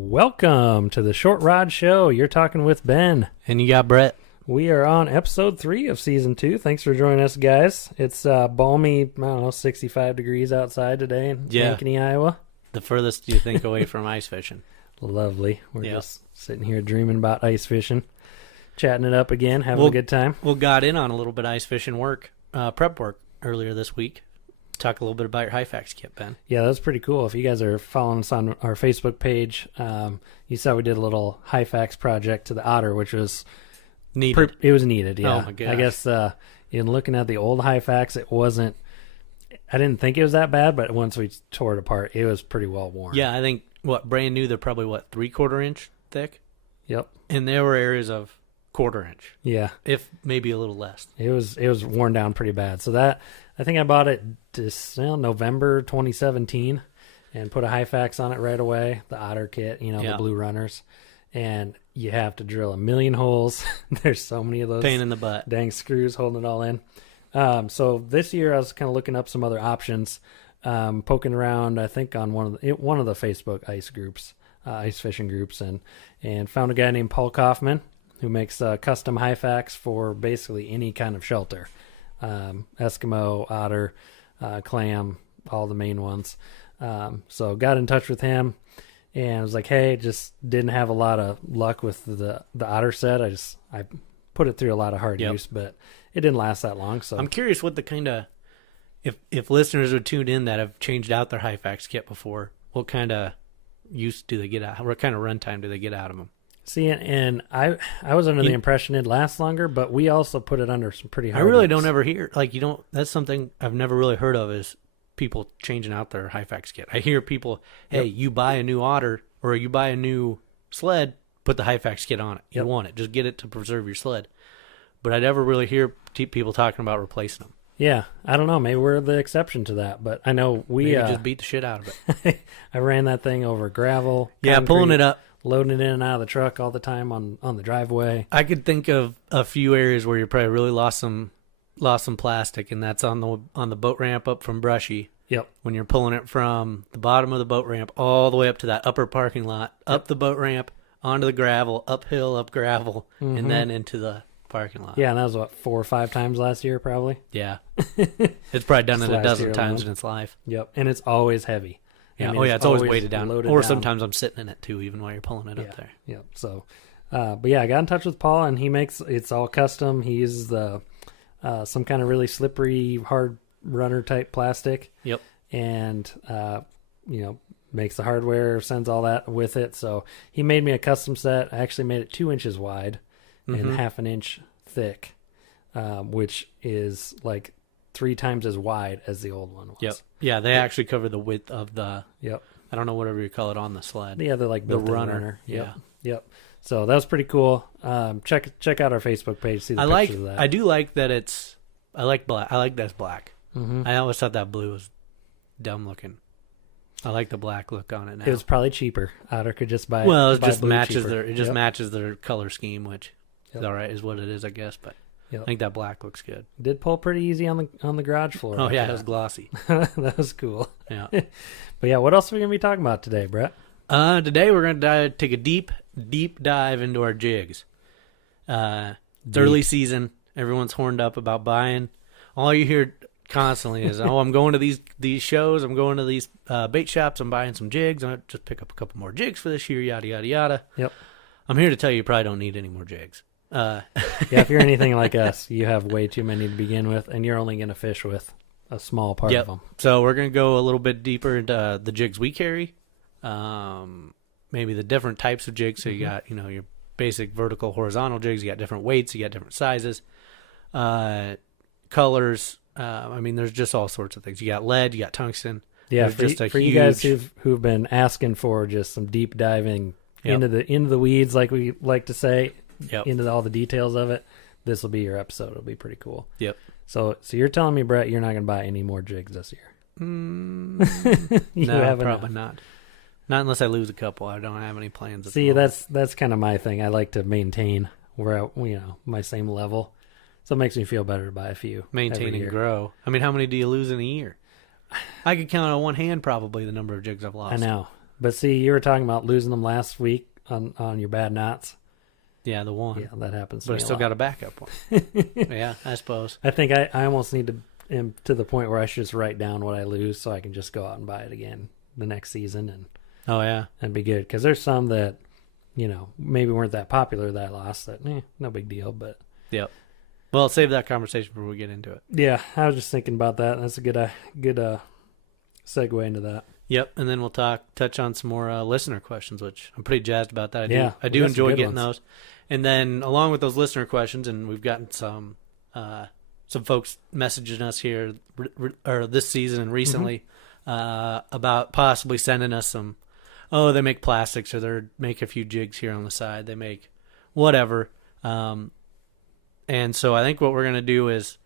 Welcome to the Short Rod Show. You're talking with Ben. And you got Brett. We are on episode 3 of season 2. Thanks for joining us, guys. It's balmy, I don't know, 65 degrees outside today in Ankeny, Iowa. The furthest you think away from ice fishing. Lovely. We're just sitting here dreaming about ice fishing, chatting it up again, having a good time. We got in on a little bit of ice fishing work, prep work earlier this week. Talk a little bit about your Hyfax kit, Ben. Yeah, that was pretty cool. If you guys are following us on our Facebook page, you saw we did a little Hyfax project to the otter, which was needed. It was needed, yeah. Oh my gosh. I guess in looking at the old Hyfax, it wasn't. I didn't think it was that bad, but once we tore it apart, it was pretty well worn. Yeah, I think brand new. They're probably 3/4 inch thick. Yep. And there were areas of 1/4 inch. Yeah. If maybe a little less. It was worn down pretty bad. So that I think I bought it November 2017 and put a Hyfax on it right away. The otter kit, the blue runners, and you have to drill a million holes. There's so many of those pain in the butt, dang screws holding it all in. So this year I was kind of looking up some other options, poking around. I think on one of the Facebook ice groups, ice fishing groups, and found a guy named Paul Kaufman who makes custom Hyfax for basically any kind of shelter. Eskimo, otter, clam, all the main ones. So got in touch with him and was like, hey, just didn't have a lot of luck with the otter set. I put it through a lot of hard use, but it didn't last that long. So I'm curious what the kind of, if listeners are tuned in that have changed out their Hyfax kit before, what kind of use do they get out? What kind of runtime do they get out of them? See, and I was under the impression it'd last longer, but we also put it under some pretty hard. I really use. don't ever hear, that's something I've never really heard of, is people changing out their Hyfax kit. I hear people, hey, you buy a new otter or you buy a new sled, put the Hyfax kit on it. You want it. Just get it to preserve your sled. But I never really hear people talking about replacing them. Yeah, I don't know. Maybe we're the exception to that, but I know we just beat the shit out of it. I ran that thing over gravel. Yeah, concrete, pulling it up. Loading it in and out of the truck all the time on the driveway. I could think of a few areas where you probably really lost some plastic, and that's on the boat ramp up from Brushy. Yep. When you're pulling it from the bottom of the boat ramp all the way up to that upper parking lot, up the boat ramp, onto the gravel, uphill, up gravel, and then into the parking lot. Yeah, and that was 4 or 5 times last year, probably. Yeah. It's probably done it a dozen times in its life. Yep, and it's always heavy. Yeah, it's always weighted down. Or sometimes I'm sitting in it too, even while you're pulling it up there. Yep. So, but yeah, I got in touch with Paul, and he makes it's all custom. He uses some kind of really slippery, hard runner type plastic. Yep. And makes the hardware, sends all that with it. So he made me a custom set. I actually made it 2 inches wide and half an inch thick, which is like 3 times as wide as the old one was. Yep. Yeah, they actually cover the width of the. Yep. I don't know, whatever you call it on the sled. Yeah, they're like the runner. Yeah. Yep. So that was pretty cool. Check out our Facebook page. See the pictures of that. I do like that it's. I like black. I like that's black. Mm-hmm. I always thought that blue was dumb looking. I like the black look on it now. It was probably cheaper. Otter could just buy. Well, it just matches cheaper. matches their color scheme, which is all right, is what it is, I guess. But I think that black looks good. Did pull pretty easy on the garage floor. Oh yeah, it was glossy. That was cool. Yeah. But yeah, what else are we gonna be talking about today, Brett? Today we're gonna take a deep dive into our jigs. It's early season. Everyone's horned up about buying. All you hear constantly is, "Oh, I'm going to these shows. I'm going to these bait shops. I'm buying some jigs. I'll just pick up a couple more jigs for this year. Yada yada yada." Yep. I'm here to tell you probably don't need any more jigs. Yeah, if you're anything like us, you have way too many to begin with, and you're only going to fish with a small part of them. So we're going to go a little bit deeper into the jigs we carry, maybe the different types of jigs. So you got your basic vertical, horizontal jigs. You got different weights. You got different sizes, colors. There's just all sorts of things. You got lead. You got tungsten. Yeah, for you guys who've been asking for just some deep diving into the weeds, like we like to say. Into all the details of it, this will be your episode. It'll be pretty cool. Yep. So you're telling me, Brett, you're not going to buy any more jigs this year? No, probably not. Not unless I lose a couple. I don't have any plans. See, that's kind of my thing. I like to maintain where my same level, so it makes me feel better to buy a few. Maintain and grow. How many do you lose in a year? I could count on one hand probably the number of jigs I've lost. I know. But see, you were talking about losing them last week on your bad knots. Yeah, the one. Yeah, that happens. But I still got a backup one. Yeah, I suppose. I think I almost need am to the point where I should just write down what I lose so I can just go out and buy it again the next season and be good. Because there's some that, maybe weren't that popular that I lost that, no big deal. But yep. Well, save that conversation before we get into it. Yeah, I was just thinking about that. That's a good segue into that. Yep, and then we'll touch on some more listener questions, which I'm pretty jazzed about that. I do got enjoy getting ones. those. And then along with those listener questions, and we've gotten some folks messaging us here or this season and recently about possibly sending us some. Oh, they make plastics, or they make a few jigs here on the side. They make whatever. And so I think what we're gonna do is,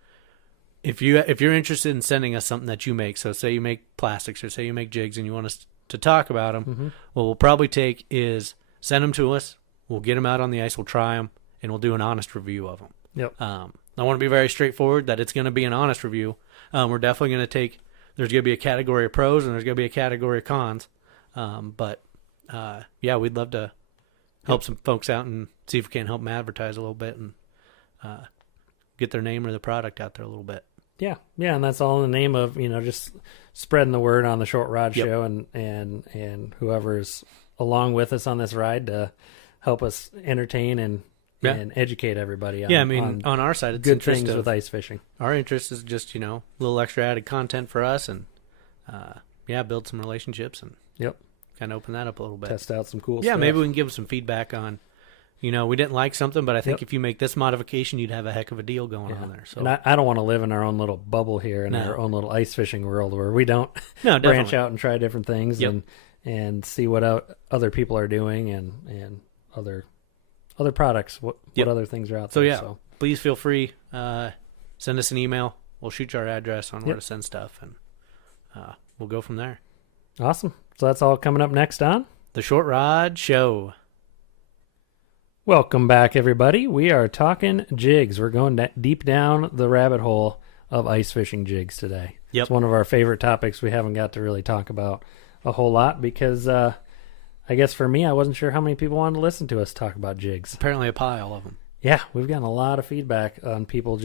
if you're interested in sending us something that you make, so say you make plastics or say you make jigs and you want us to talk about them, what we'll probably take is send them to us. We'll get them out on the ice. We'll try them, and we'll do an honest review of them. Yep. I want to be very straightforward that it's going to be an honest review. We're definitely going to take. There's going to be a category of pros and there's going to be a category of cons. But we'd love to help some folks out and see if we can help them advertise a little bit and get their name or the product out there a little bit. Yeah, and that's all in the name of just spreading the word on the Short Rod Show and whoever's along with us on this ride to help us entertain and educate everybody. On our side, it's good things with ice fishing. Our interest is just a little extra added content for us and build some relationships and kind of open that up a little bit. Test out some cool stuff. Yeah, maybe we can give them some feedback on. We didn't like something, but I think if you make this modification, you'd have a heck of a deal going on there. So, and I don't want to live in our own little bubble here in our own little ice fishing world where we don't branch out and try different things and see what other people are doing and other products, what other things are out there. So please feel free, send us an email. We'll shoot you our address on where to send stuff, and we'll go from there. Awesome. So that's all coming up next on The Short Rod Show. Welcome back, everybody. We are talking jigs. We're going deep down the rabbit hole of ice fishing jigs today. Yep. It's one of our favorite topics we haven't got to really talk about a whole lot because I guess for me, I wasn't sure how many people wanted to listen to us talk about jigs. Apparently a pile of them. Yeah, we've gotten a lot of feedback on people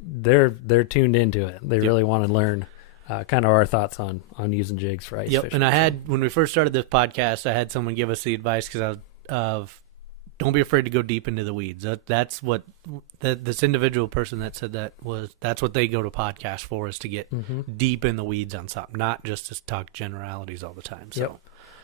they're tuned into it. They really want to learn kind of our thoughts on using jigs for ice fishing. And when we first started this podcast, I had someone give us the advice because don't be afraid to go deep into the weeds. That's what this individual person that said that's what they go to podcasts for, is to get deep in the weeds on something, not just to talk generalities all the time. So,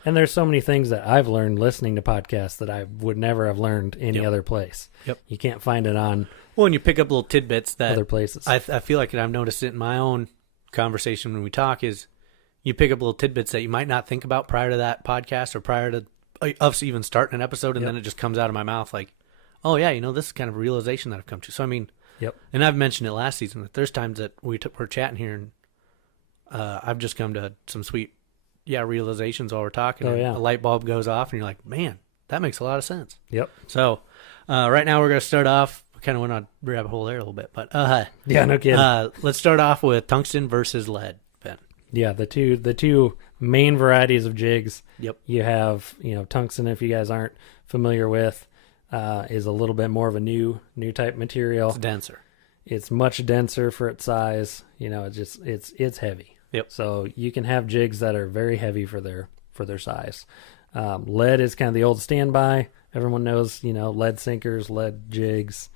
and there's so many things that I've learned listening to podcasts that I would never have learned any other place. Yep. You can't find it on and you pick up little tidbits that other places. I feel like, and I've noticed it in my own conversation when we talk, is you pick up little tidbits that you might not think about prior to that podcast or prior to us even starting an episode, and then it just comes out of my mouth like, oh yeah, this is kind of a realization that I've come to. So I mean, and I've mentioned it last season that there's times that we're chatting here and I've just come to some sweet realizations while we're talking. A light bulb goes off and you're like, man, that makes a lot of sense. Yep. So right now we're going to start off. We kind of went on a rabbit hole there a little bit, but no kidding. Let's start off with tungsten versus lead, Ben. Yeah, the two main varieties of jigs. Yep. You have, tungsten, if you guys aren't familiar with, is a little bit more of a new type material. It's denser. It's much denser for its size. It's heavy. Yep. So you can have jigs that are very heavy for their size. Lead is kind of the old standby. Everyone knows, lead sinkers, lead jigs.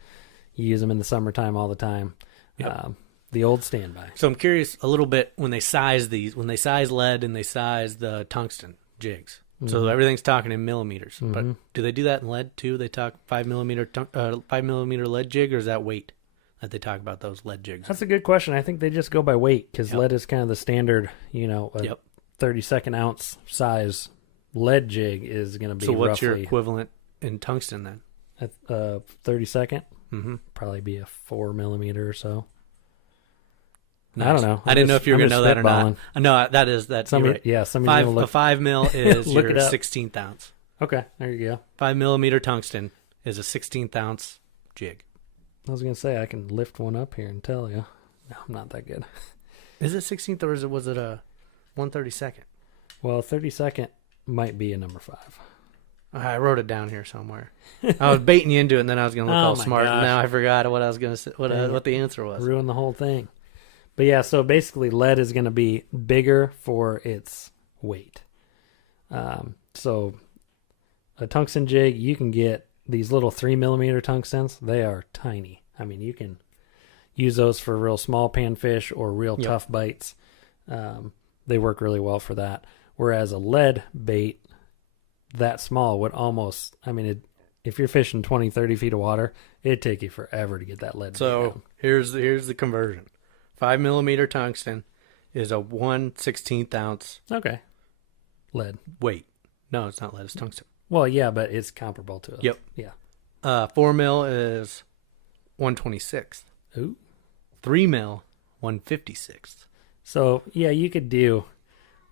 You use them in the summertime all the time. Yep. The old standby. So I'm curious a little bit when they size lead and they size the tungsten jigs. So everything's talking in millimeters. But do they do that in lead too? They talk 5 millimeter lead jig, or is that weight that they talk about those lead jigs? That's a good question. I think they just go by weight because lead is kind of the standard, 32nd ounce size lead jig is going to be. So what's roughly, your equivalent in tungsten then? 32nd? Probably be a 4 millimeter or so. Nice. I don't know. I didn't know if you were going to know that or not. No, that's right. Yeah, a 5 mil is your 16th ounce. Okay, there you go. 5 millimeter tungsten is a 16th ounce jig. I was going to say I can lift one up here and tell you. No, I'm not that good. Is it 16th or was it a 132nd? Well, 32nd might be a number 5. I wrote it down here somewhere. I was baiting you into it, and then I was going to look all my smart, gosh. and now I forgot what I was going to say, Dang what the answer was. Ruin the whole thing. But yeah, so basically lead is going to be bigger for its weight. So a tungsten jig, you can get these little 3mm tungstens. They are tiny. I mean, you can use those for real small panfish or real tough bites. They work really well for that. Whereas a lead bait that small would almost, I mean, if you're fishing 20, 30 feet of water, it'd take you forever to get that lead bait So down. here's the conversion. 5mm tungsten is a 1/16 ounce Okay. Lead. weight. No, it's not lead. It's tungsten. Well, yeah, but it's comparable to it. Yep. Yeah. 4 mil is 1/26. Ooh. 3 mil, 1/56. So, yeah, you could do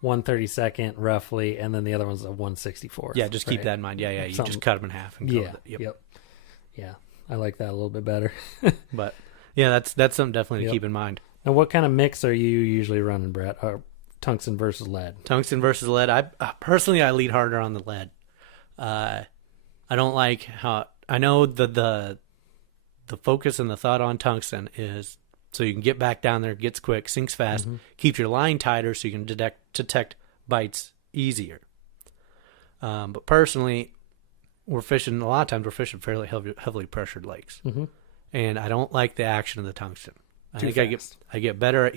1/32 roughly, and then the other one's a 1/64. Yeah, just keep that in mind. Yeah. You Something. just cut them in half and go Yeah. with it. Yep. Yeah. I like that a little bit better. But yeah, that's something definitely to Yep. keep in mind. Now, what kind of mix are you usually running, Brett? Tungsten versus lead? Tungsten versus lead. I personally lead harder on the lead. I don't like how I know the focus and the thought on tungsten is so you can get back down there, gets quick, sinks fast, keeps your line tighter so you can detect bites easier. But personally, a lot of times we're fishing fairly heavily pressured lakes, and I don't like the action of the tungsten. I think I get better at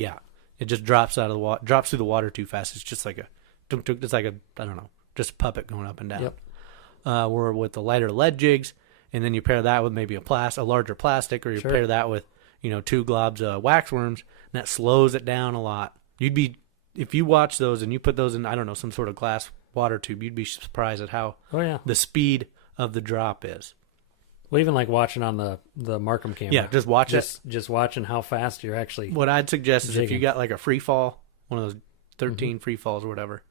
it just drops out of the water, drops through the water too fast. It's just like it's like a I don't know, just a puppet going up and down. Yep. We're with the lighter lead jigs, and then you pair that with maybe a larger plastic, or you pair that with 2 globs of wax worms, and that slows it down a lot. If you watch those and you put those in, I don't know, some sort of glass water tube, you'd be surprised at how the speed of the drop is. Well, even like watching on the Markham camera. Yeah, just watch it. Just watching how fast you're actually. What I'd suggest is if jigging. you got like a free fall, one of those 13 free falls or whatever,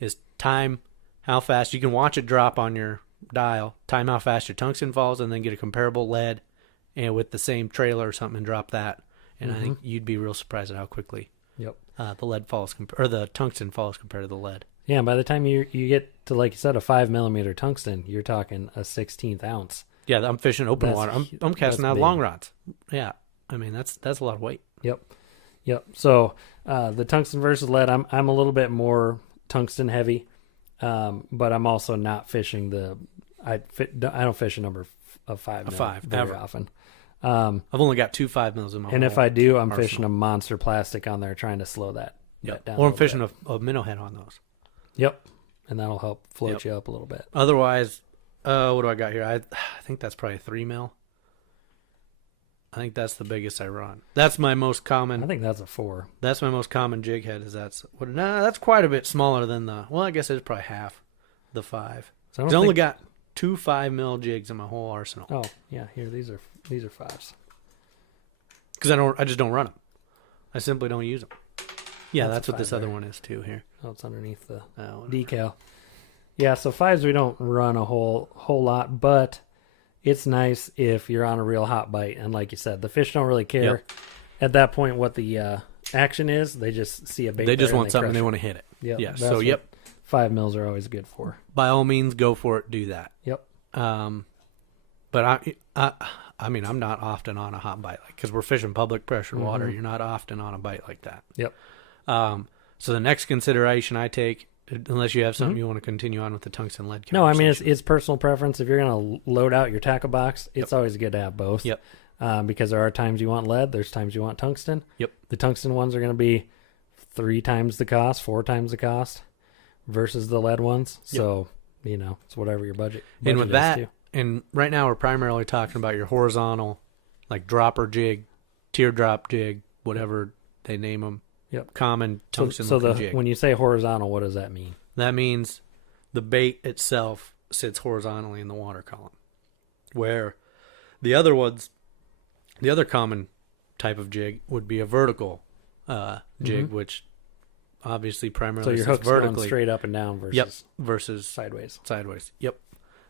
is time how fast you can watch it drop on your dial, time how fast your tungsten falls, and then get a comparable lead and with the same trailer or something and drop that. And I think you'd be real surprised at how quickly the lead falls or the tungsten falls compared to the lead. Yeah, and by the time you get to, like you said, a 5mm tungsten, you're talking a 1/16 ounce. Yeah, I'm fishing open water. I'm casting out big. long rods. Yeah, I mean that's a lot of weight. Yep. So the tungsten versus lead, I'm a little bit more tungsten heavy, but I'm also not fishing I don't fish a number of 5 mil 5 very ever. often. I've only got 2 5 mils in my. And whole if I do, I'm arsenal. fishing a monster plastic on there, trying to slow that down. Or I'm fishing a minnow head on those. Yep, and that'll help float you up a little bit. Otherwise, what do I got here? I think that's probably 3 mil. I think that's the biggest I run. That's my most common. I think that's a 4. That's my most common jig head. That's quite a bit smaller than the. Well, I guess it's probably half the 5. So I only got 2 5 mil jigs in my whole arsenal. Oh yeah, here these are 5s. Because I just don't run them. I simply don't use them. Yeah, that's what this there. other one is too. Here. Oh, it's underneath the Whatever. decal. Yeah, so 5s we don't run a whole lot, but it's nice if you're on a real hot bite, and like you said, the fish don't really care at that point what the action is. They just see a bait. They just there want and something. crush They it. want to hit it. Yep. Yeah. That's So what 5 mils are always good for. by all means, go for it. Do that. Yep. But I mean, I'm not often on a hot bite because we're fishing public pressure water. You're not often on a bite like that. Yep. So the next consideration I take, unless you have something you want to continue on with the tungsten lead. No, I mean it's personal preference. If you're gonna load out your tackle box, it's always good to have both. Yep. Because there are times you want lead, there's times you want tungsten. Yep. The tungsten ones are gonna be 3 times the cost, 4 times the cost, versus the lead ones. So it's whatever your budget. And with is that, too. and right now we're primarily talking about your horizontal, like dropper jig, teardrop jig, whatever they name them. Yep. Common tungsten jig. When you say horizontal, what does that mean? That means the bait itself sits horizontally in the water column, where the other common type of jig would be a vertical jig, which obviously primarily So your sits hook's vertically. going straight up and down versus sideways. Yep.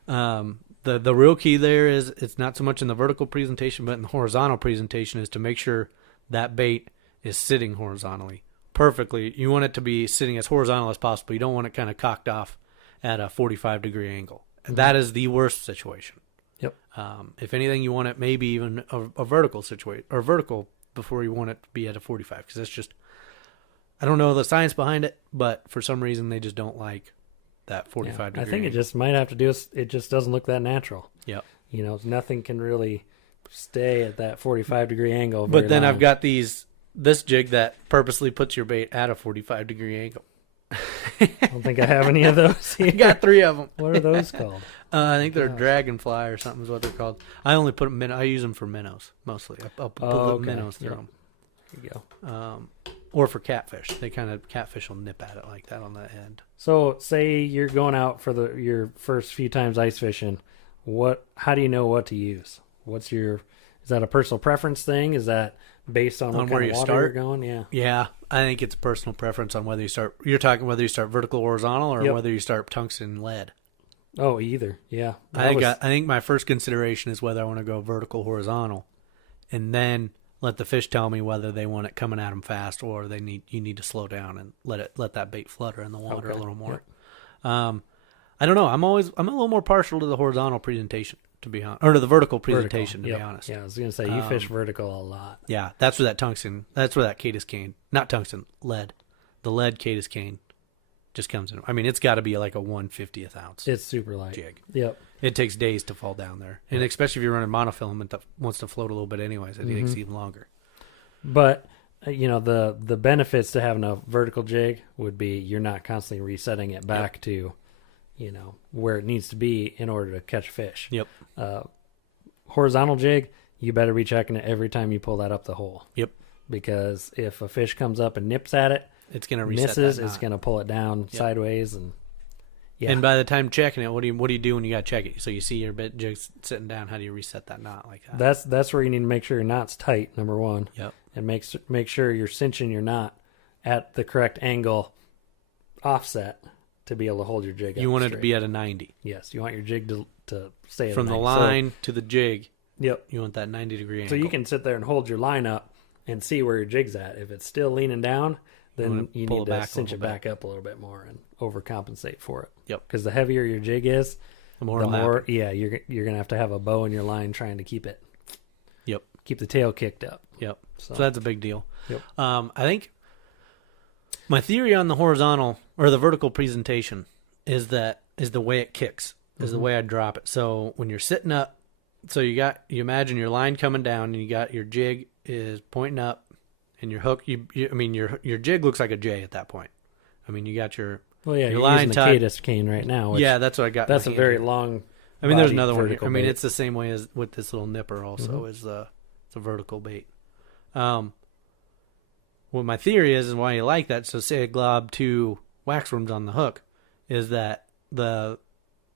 The real key there is it's not so much in the vertical presentation, but in the horizontal presentation is to make sure that bait is sitting horizontally perfectly. You want it to be sitting as horizontal as possible. You don't want it kind of cocked off at a 45-degree angle. And that is the worst situation. Yep. If anything, you want it maybe even a vertical situation, or vertical before you want it to be at a 45, because that's just, I don't know the science behind it, but for some reason they just don't like that 45 degree I think angle. it just might have to do with, it just doesn't look that natural. Yep. You know, nothing can really stay at that 45-degree angle. But then I've got this jig that purposely puts your bait at a 45-degree angle. I don't think I have any of those here. You got 3 of them. What are those called? I think they're dragonfly or something is what they're called. I only put them I use them for minnows mostly. I'll put little minnows through them. There you go. Or for catfish. They kind of, catfish will nip at it like that on the end. So say you're going out for your first few times ice fishing. How do you know what to use? Is that a personal preference thing? Is that based on what where kind you of water start? You're going? Yeah. Yeah, I think it's a personal preference on whether you start. You're talking whether you start vertical, horizontal, or whether you start tungsten, lead. Oh, either. Yeah. I think my first consideration is whether I want to go vertical, horizontal, and then let the fish tell me whether they want it coming at them fast or you need to slow down and let that bait flutter in the water a little more. Yep. I don't know. I'm a little more partial to the horizontal presentation, to be honest, or to the vertical presentation, to be honest. Yeah, I was gonna say you fish vertical a lot. Yeah, that's where that Cadis cane, not tungsten, lead, the lead Cadis cane, just comes in. I mean, it's got to be like a 1/50th ounce. It's super light jig. Yep. It takes days to fall down there, and especially if you're running monofilament that wants to float a little bit anyways, it takes even longer. But the benefits to having a vertical jig would be you're not constantly resetting it back to, where it needs to be in order to catch fish. Yep. Horizontal jig, you better be checking it every time you pull that up the hole. Yep. Because if a fish comes up and nips at it, it's going to reset misses, that knot. It's going to pull it down sideways, and And by the time checking it, what do you do when you got to check it? So you see your bit jig sitting down. How do you reset that knot like that? That's where you need to make sure your knot's tight. Number one. Yep. And make sure you're cinching your knot at the correct angle, offset, to be able to hold your jig. You want it straight. to be at a 90. Yes, you want your jig to stay at from a 90. the line to the jig. Yep. You want that 90-degree angle. So you can sit there and hold your line up and see where your jig's at. If it's still leaning down, then you need to cinch it back up a little bit more and overcompensate for it. Yep. Because the heavier your jig is, the more you're gonna have to have a bow in your line trying to keep it. Yep. Keep the tail kicked up. Yep. So that's a big deal. Yep. I think my theory on the horizontal or the vertical presentation is the way it kicks, is the way I drop it. So when you're sitting up, so you imagine your line coming down and you got your jig is pointing up and your hook, your jig looks like a J at that point. I mean, you got your you're line using the Cadis cane right now. Which that's what I got. That's a very long. I mean, there's another one here. I mean, bait. it's the same way as with this little nipper also is it's a vertical bait. What my theory is why you like that. So say I glob 2 waxworms on the hook, is that the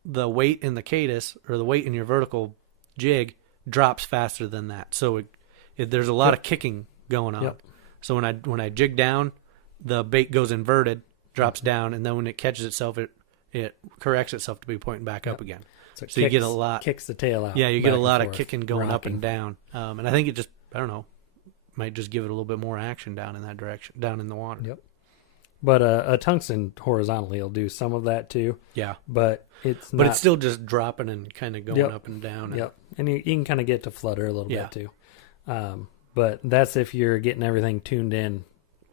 weight in the Cadis or the weight in your vertical jig drops faster than that. So there's a lot of kicking going on. Yep. So when I jig down, the bait goes inverted, drops down, and then when it catches itself, it corrects itself to be pointing back up again. So you get a lot kicks the tail out. Yeah, you get a lot of forth, kicking going up rocking. and down, and I think it just might just give it a little bit more action down in that direction, down in the water. Yep. But a tungsten horizontally will do some of that too. Yeah, but it's still just dropping and kind of going up and down. Yep, and you can kind of get to flutter a little bit too. But that's if you're getting everything tuned in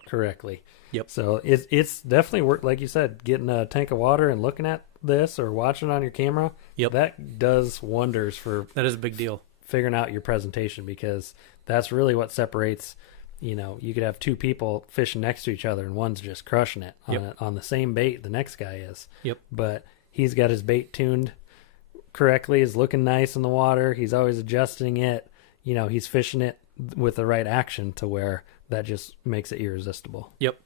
correctly. Yep. So it's definitely work, like you said, getting a tank of water and looking at this or watching it on your camera. Yep. That does wonders for that is a big deal. Figuring out your presentation, because that's really what separates. You could have 2 people fishing next to each other and one's just crushing it on the same bait the next guy is. Yep. But he's got his bait tuned correctly, is looking nice in the water. He's always adjusting it. He's fishing it with the right action to where that just makes it irresistible. Yep.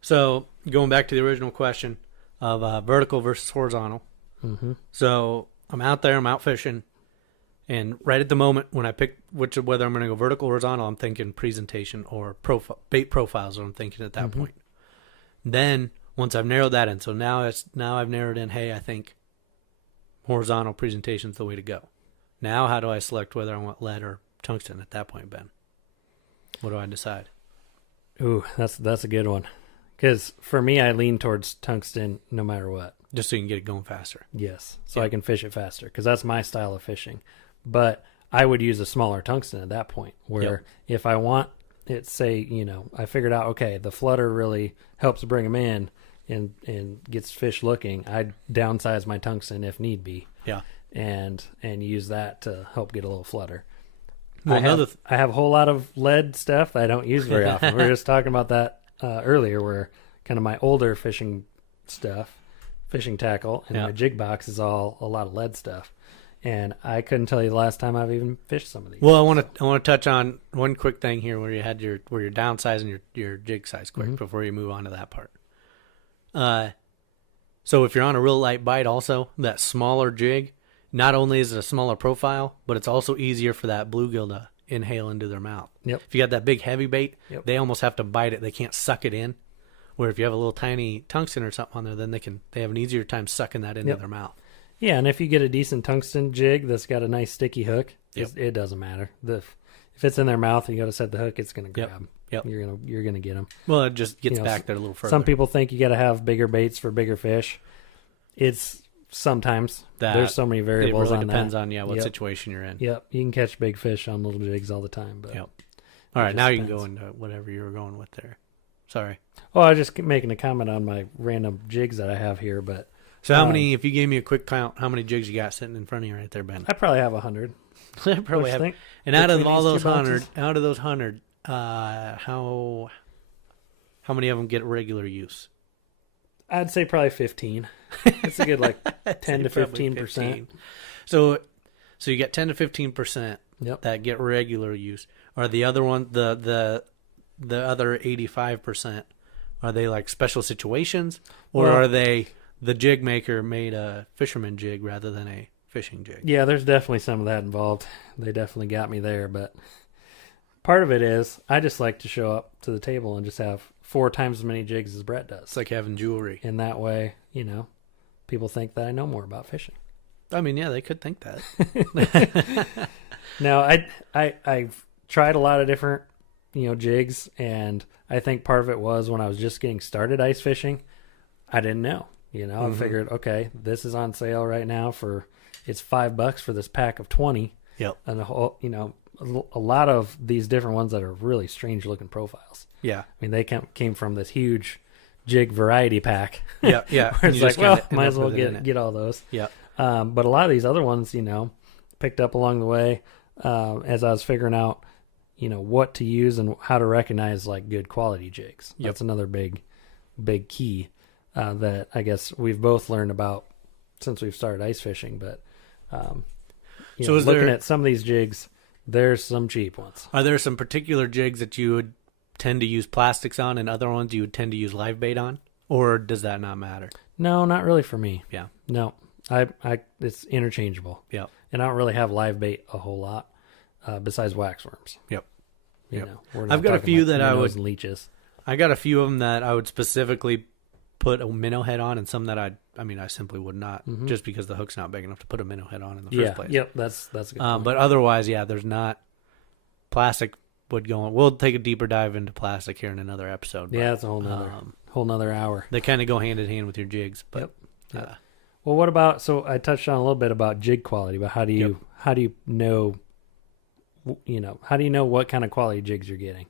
So going back to the original question of vertical versus horizontal. Mm-hmm. So I'm out there, I'm out fishing. And right at the moment when I pick whether I'm going to go vertical or horizontal, I'm thinking presentation or bait profiles. What I'm thinking at that point. Then once I've narrowed that in, so now I've narrowed in. Hey, I think horizontal presentation is the way to go. Now, how do I select whether I want lead or tungsten at that point, Ben? What do I decide? Ooh, that's a good one. Because for me, I lean towards tungsten no matter what. Just so you can get it going faster. Yes, so I can fish it faster because that's my style of fishing. But I would use a smaller tungsten at that point. Where if I want it, say I figured out the flutter really helps bring them in and gets fish looking. I'd downsize my tungsten if need be. Yeah, and use that to help get a little flutter. Well, I have a whole lot of lead stuff that I don't use very often. We were just talking about that earlier, where kind of my older fishing stuff, fishing tackle, and my jig box is all a lot of lead stuff. And I couldn't tell you the last time I've even fished some of these. Well, I want to touch on one quick thing here, where you had you're downsizing your jig size quick before you move on to that part. So if you're on a real light bite, also that smaller jig, not only is it a smaller profile, but it's also easier for that bluegill to inhale into their mouth. Yep. If you got that big heavy bait, they almost have to bite it. They can't suck it in. Where if you have a little tiny tungsten or something on there, then they have an easier time sucking that into their mouth. Yeah, and if you get a decent tungsten jig that's got a nice sticky hook, it doesn't matter. If it's in their mouth and you got to set the hook, it's going to grab. Yep. You're gonna get them. Well, it just gets back there a little further. Some people think you got to have bigger baits for bigger fish. It's sometimes there's so many variables. It really on depends that. on what situation you're in. Yep, you can catch big fish on little jigs all the time. But all right, now you can go into whatever you were going with there. Sorry. Oh, I was just making a comment on my random jigs that I have here. But so how many? If you gave me a quick count, how many jigs you got sitting in front of you right there, Ben? I probably have 100. I probably have. Think? And out of all those 100, how many of them get regular use? I'd say probably 15. It's a good 10 to 15%. So you get 10 to 15% Yep. that get regular use. Are the other one the other 85%? Are they like special situations, or are they the jig maker made a fisherman jig rather than a fishing jig? Yeah, there's definitely some of that involved. They definitely got me there, but part of it is I just like to show up to the table and just have 4 times as many jigs as Brett does. It's like having jewelry. And that way, people think that I know more about fishing. I mean, yeah, they could think that. Now, I've tried a lot of different, jigs, and I think part of it was when I was just getting started ice fishing, I didn't know. I figured, okay, this is on sale right now it's $5 for this pack of 20. Yep. And the whole, a lot of these different ones that are really strange looking profiles. Yeah. I mean, they came from this huge jig variety pack. Yeah. Where it's like, well, might as well get all those. Yeah. But a lot of these other ones, picked up along the way as I was figuring out, what to use and how to recognize good quality jigs. Yep. That's another big key that I guess we've both learned about since we've started ice fishing. But so looking at some of these jigs, there's some cheap ones. Are there some particular jigs that you would tend to use plastics on, and other ones you would tend to use live bait on, or does that not matter? No, not really for me. Yeah. No, it's interchangeable. Yeah. And I don't really have live bait a whole lot, besides waxworms. Yep. I've got a few that I would leeches. I got a few of them that I would specifically put a minnow head on, and some that I simply would not, just because the hook's not big enough to put a minnow head on in the first place. Yep, that's a good point. But otherwise, there's not. Plastic would go on. We'll take a deeper dive into plastic here in another episode. But, it's a whole nother hour. They kind of go hand in hand with your jigs. But yep. Well, what about? So I touched on a little bit about jig quality, but how do you know? How do you know what kind of quality jigs you're getting?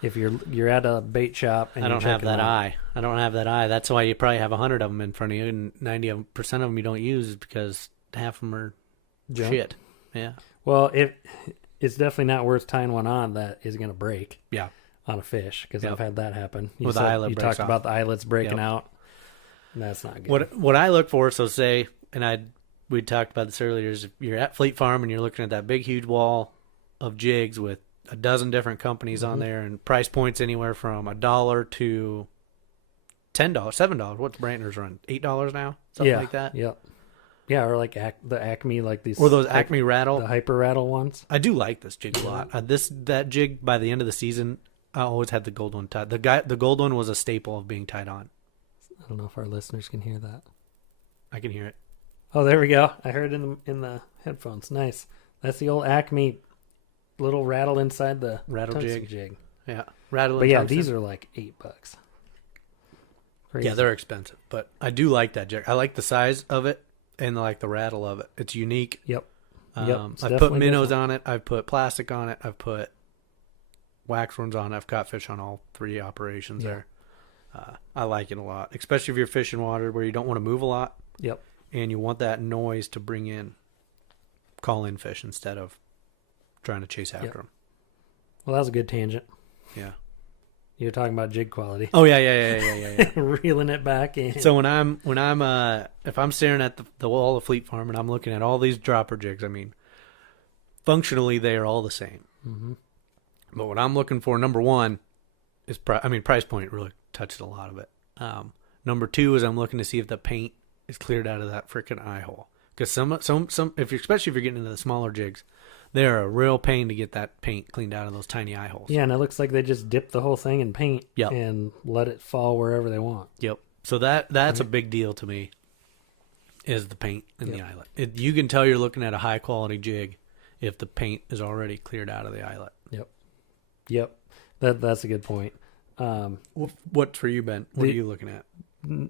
If you're at a bait shop and I don't have that eye. I don't have that eye. That's why you probably have 100 of them in front of you, and 90% of them you don't use because half of them are junk. Shit. Yeah. Well, it's definitely not worth tying one on that is going to break. Yeah. On a fish, because I've had that happen. You talked about the eyelets breaking out. And that's not good. What I look for, so say, and we talked about this earlier, is if you're at Fleet Farm and you're looking at that big huge wall of jigs with a dozen different companies on there, and price points anywhere from $1 to $10, $7. What's Brantner's run? $8 now, something like that. Yep. Yeah, or like the Acme, like these, or those Acme rattle, the hyper rattle ones. I do like this jig a lot. That jig by the end of the season, I always had the gold one tied. The gold one was a staple of being tied on. I don't know if our listeners can hear that. I can hear it. Oh, there we go. I heard it in the headphones. Nice. That's the old Acme little rattle inside the rattle jig. Yeah. Rattle But and yeah, tungsten. these are like $8. Crazy. Yeah, they're expensive, but I do like that jig. I like the size of it and like the rattle of it. It's unique. Yep. It's I've put definitely minnows different. on it. I've put plastic on it. I've put wax worms on it. I've caught fish on all 3 operations Yeah. there. I like it a lot, especially if you're fishing water where you don't want to move a lot Yep. and you want that noise to call in fish instead of trying to chase after them. Well, that was a good tangent. Yeah. You were talking about jig quality. Oh yeah. Reeling it back in. So when I'm if I'm staring at the wall of Fleet Farm and I'm looking at all these dropper jigs, I mean, functionally they are all the same. Mm-hmm. But what I'm looking for, number one, is price point really touches a lot of it. Number 2 is I'm looking to see if the paint is cleared out of that freaking eye hole. Because some especially if you're getting into the smaller jigs, they're a real pain to get that paint cleaned out of those tiny eye holes. Yeah, and it looks like they just dip the whole thing in paint and let it fall wherever they want. Yep. So that's a big deal to me, is the paint in the eyelet. You can tell you're looking at a high quality jig if the paint is already cleared out of the eyelet. Yep. That's a good point. What for you, Ben? What are you looking at?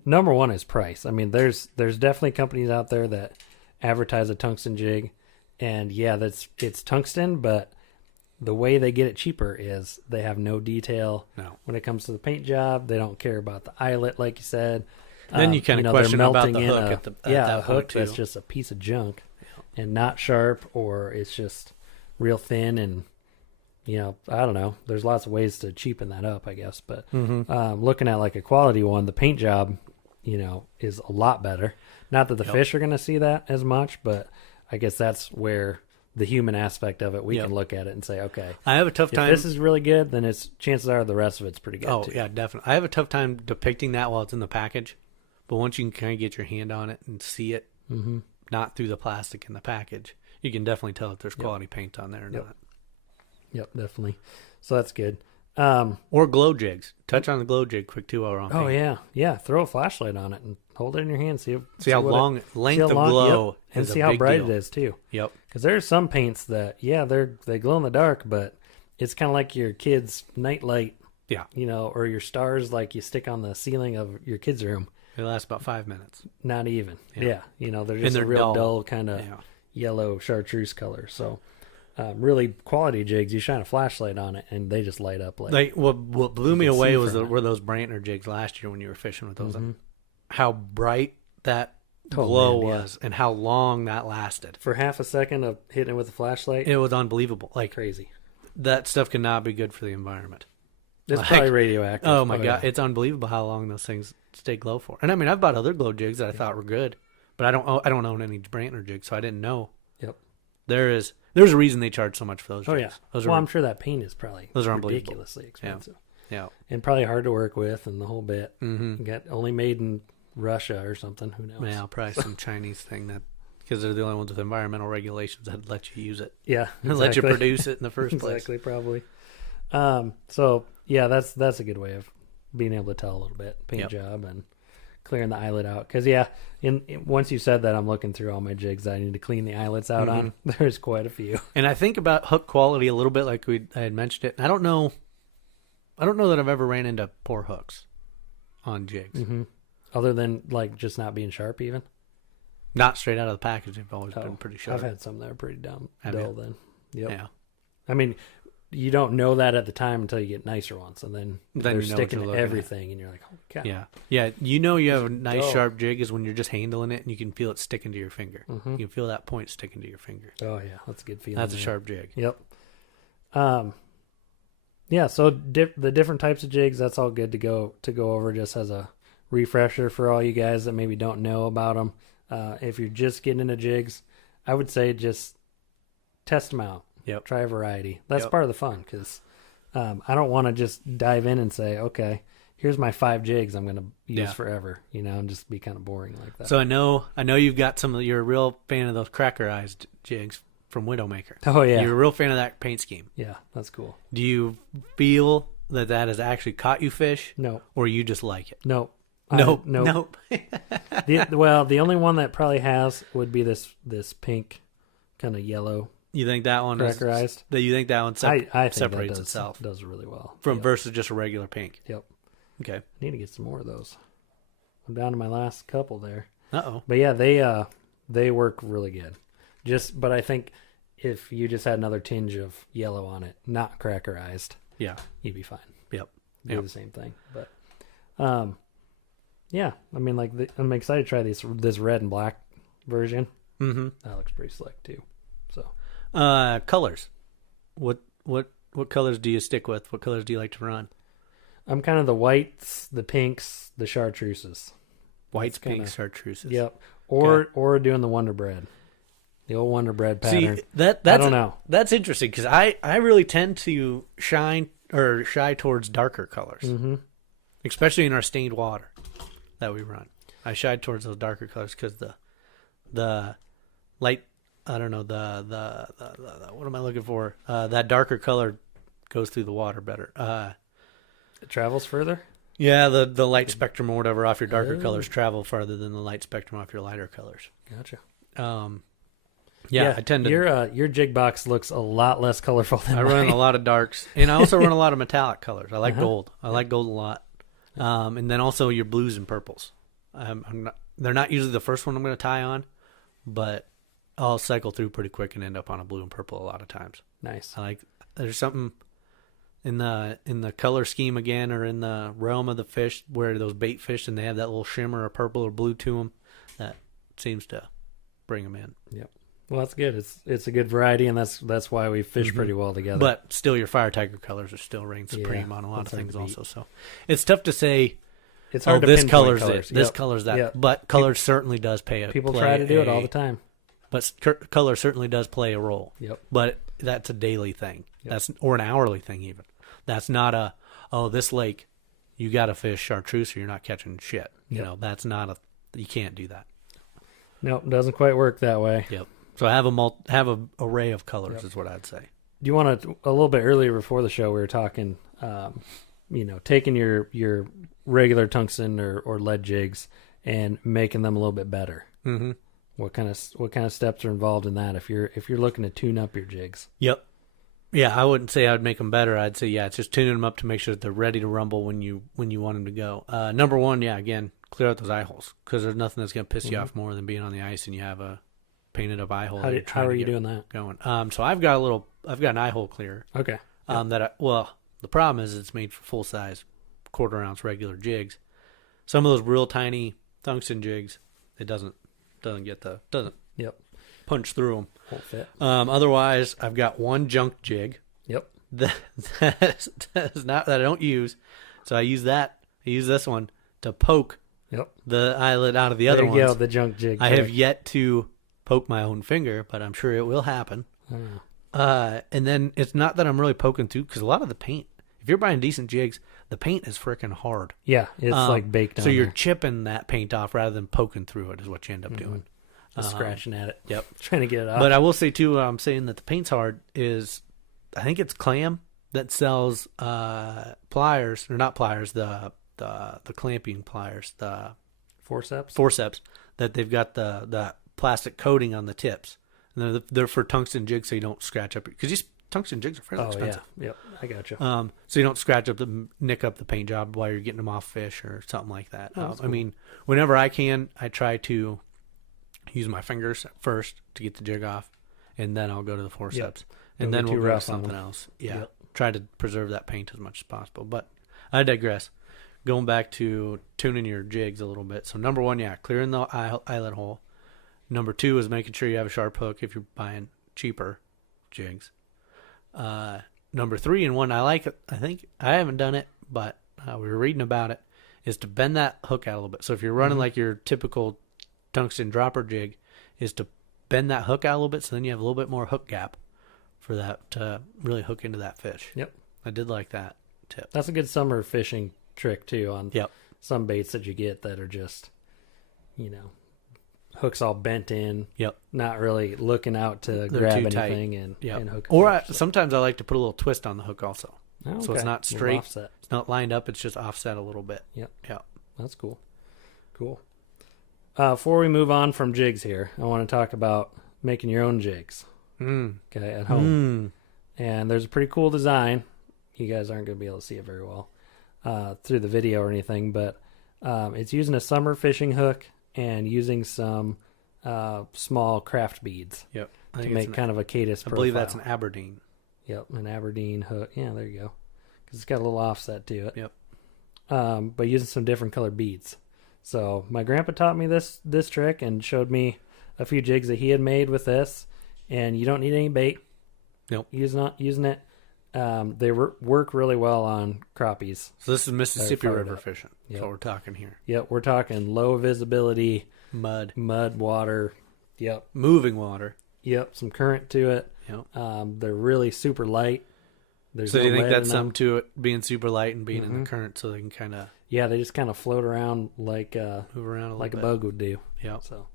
Number one is price. I mean, there's definitely companies out there that advertise a tungsten jig, and yeah, it's tungsten, but the way they get it cheaper is they have no detail when it comes to the paint job. They don't care about the eyelet, like you said. Then you kind of question about the hook at that hook too. That's just a piece of junk and not sharp, or it's just real thin, and I don't know. There's lots of ways to cheapen that up, I guess. But looking at like a quality one, the paint job, is a lot better. Not that the fish are going to see that as much, but I guess that's where the human aspect of it, we can look at it and say, okay, I have a tough time. If this is really good, then chances are the rest of it's pretty good. Oh, yeah, definitely. I have a tough time depicting that while it's in the package. But once you can kind of get your hand on it and see it, not through the plastic in the package, you can definitely tell if there's quality paint on there or not. Yep, definitely. So that's good. Or glow jigs. Touch on the glow jig quick too while we're on paint. Yeah. Throw a flashlight on it and hold it in your hand. See how long length of glow and is see a how big bright deal. it is too. Yep. Because there's some paints that they glow in the dark, but it's kind of like your kid's night light. Yeah. Or your stars like you stick on the ceiling of your kid's room. It lasts about 5 minutes. Not even. Yeah. They're just they're a real dull kind of yellow chartreuse color. So. Really quality jigs, you shine a flashlight on it and they just light up like what blew me away were those Brantner jigs last year when you were fishing with those. How bright that glow was and how long that lasted. For half a second of hitting it with a flashlight, it was unbelievable. Like crazy. That stuff cannot be good for the environment. It's probably radioactive. Oh my god, it's unbelievable how long those things stay glow for. And I mean, I've bought other glow jigs that I thought were good, but I don't own any Brantner jigs, so I didn't know. Yep. There's a reason they charge so much for those jigs. Oh yeah. I'm sure that paint is probably ridiculously expensive. Yeah. And probably hard to work with and the whole bit. Mm-hmm. Got only made in Russia or something. Who knows? Yeah, probably some Chinese thing that because they're the only ones with environmental regulations that let you use it. Yeah, exactly. Let you produce it in the first place. Exactly, probably. So yeah, that's a good way of being able to tell a little bit paint job and clearing the eyelet out. Because once you said that, I'm looking through all my jigs I need to clean the eyelets out on. There's quite a few. And I think about hook quality a little bit, like I had mentioned it. I don't know that I've ever ran into poor hooks on jigs. Mm-hmm. Other than like just not being sharp, even. Not straight out of the package. They've always been pretty sharp. I've had some that are pretty dull. Then, yep. Yeah. I mean, you don't know that at the time until you get nicer ones, and then they're sticking to everything, and you're like, "Holy cow!" Yeah, yeah. You have a nice sharp jig is when you're just handling it and you can feel it sticking to your finger. Mm-hmm. You can feel that point sticking to your finger. Oh yeah, that's a good feeling. That's a sharp jig. Yep. Yeah. So the different types of jigs, that's all good to go over just as a refresher for all you guys that maybe don't know about them. If you're just getting into jigs, I would say just test them out. Yep. Try a variety. That's part of the fun because I don't want to just dive in and say, okay, here's my 5 jigs I'm going to use forever, and just be kind of boring like that. So I know you've got you're a real fan of those cracker eyes jigs from Widowmaker. Oh yeah. You're a real fan of that paint scheme. Yeah, that's cool. Do you feel that has actually caught you fish? No. Or you just like it? Nope. Nope. The only one that probably has would be this pink kind of yellow You think that one crackerized? You think that one I think separates that itself does really well from versus just a regular pink? Yep. Okay. I need to get some more of those. I'm down to my last couple there. Uh-oh. But yeah, they work really good. But I think if you just had another tinge of yellow on it, not crackerized, you'd be fine. Yep. Do the same thing. But yeah, I mean, like I'm excited to try this red and black version. Mm-hmm. That looks pretty slick too. So colors. What colors do you stick with? What colors do you like to run? I'm kind of the whites, the pinks, the chartreuses. Whites, pinks, chartreuses. Yep. Or doing the Wonder Bread. The old Wonder Bread pattern. See, that's I don't know. That's interesting because I really tend to shy towards darker colors, especially in our stained water that we run. I shy towards those darker colors because the light. I don't know the what am I looking for? That darker color goes through the water better. It travels further. Yeah, the light spectrum or whatever off your darker colors travel farther than the light spectrum off your lighter colors. Gotcha. Yeah, I tend to. Your jig box looks a lot less colorful than mine. I run a lot of darks, and I also run a lot of metallic colors. I like gold. I like gold a lot, and then also your blues and purples. They're not usually the first one I'm going to tie on, but I'll cycle through pretty quick and end up on a blue and purple a lot of times. Nice. There's something in the color scheme again, or in the realm of the fish where those bait fish and they have that little shimmer of purple or blue to them that seems to bring them in. Yep. Well, that's good. It's a good variety, and that's why we fish pretty well together. But still, your fire tiger colors are still reign supreme on a lot of things also. So it's tough to say. It's hard to this pinpoint color's colors. it. This color's that. Yep. But color certainly does play People try to do it all the time. But color certainly does play a role. Yep. But that's a daily thing. That's or an hourly thing even. That's not this lake, you got to fish chartreuse or you're not catching shit. You know, that's not you can't do that. No, it doesn't quite work that way. Yep. So have a array of colors is what I'd say. Do you want to, a little bit earlier before the show, we were talking, taking your regular tungsten or lead jigs and making them a little bit better. Mm-hmm. What kind of steps are involved in that if you're looking to tune up your jigs? Yep. Yeah, I wouldn't say I'd make them better. I'd say it's just tuning them up to make sure that they're ready to rumble when you want them to go. Number one, again, clear out those eye holes because there's nothing that's going to piss you off more than being on the ice and you have a painted up eye hole. How are you doing that? Going. So I've got an eye hole clearer. Okay. The problem is it's made for full size, quarter ounce regular jigs. Some of those real tiny tungsten jigs, it doesn't punch through them. Won't fit. Otherwise, I've got one junk jig. Yep. That is not that I don't use. So I use that. I use this one to poke the eyelid out of the other ones. There you go, the junk jig. I have yet to poke my own finger, but I'm sure it will happen. And then it's not that I'm really poking through because a lot of the paint, if you're buying decent jigs, the paint is freaking hard. Yeah, it's like baked on. So you're chipping that paint off rather than poking through it is what you end up doing. Just scratching at it. Yep. Trying to get it off. But I will say, too, I'm saying that the paint's hard is, I think it's Clam that sells pliers, or not pliers, the clamping pliers, the forceps, that they've got the plastic coating on the tips. And they're for tungsten jigs so you don't scratch up. Because these tungsten jigs are fairly expensive. Yeah. Yep, I got you. So you don't scratch up nick up the paint job while you're getting them off fish or something like that. Cool. I mean, whenever I can, I try to use my fingers first to get the jig off, and then I'll go to the forceps, and then we'll go to something else. Yeah, try to preserve that paint as much as possible. But I digress. Going back to tuning your jigs a little bit. So number one, clearing the eyelet hole. Number two is making sure you have a sharp hook if you're buying cheaper jigs. Number three, and one I think I haven't done it, but we were reading about it, is to bend that hook out a little bit. So if you're running like your typical tungsten dropper jig, is to bend that hook out a little bit so then you have a little bit more hook gap for that to really hook into that fish. Yep. I did like that tip. That's a good summer fishing trick too on some baits that you get that are just, hooks all bent in. Yep. Not really looking out to grab anything and hook. Or sometimes I like to put a little twist on the hook also. Oh, okay. So it's not straight. It's not lined up. It's just offset a little bit. Yep. Yeah. That's cool. Cool. Before we move on from jigs here, I want to talk about making your own jigs. Okay, at home. And there's a pretty cool design. You guys aren't going to be able to see it very well through the video or anything, but it's using a summer fishing hook and using some small craft beads to make kind of a Cadis profile. I believe that's an Aberdeen. Yep, an Aberdeen hook. Yeah, there you go. Because it's got a little offset to it. Yep. But using some different colored beads. So my grandpa taught me this trick and showed me a few jigs that he had made with this. And you don't need any bait. Nope. Using it. They work really well on crappies. So this is Mississippi River fishing. That's what we're talking here. Yep, we're talking low visibility. Mud, water. Yep. Moving water. Yep, some current to it. Yep. They're really super light. So do you think that's something to it being super light and being in the current so they can kind of... Yeah, they just kind of float around like move around like a bug would do. Yeah. So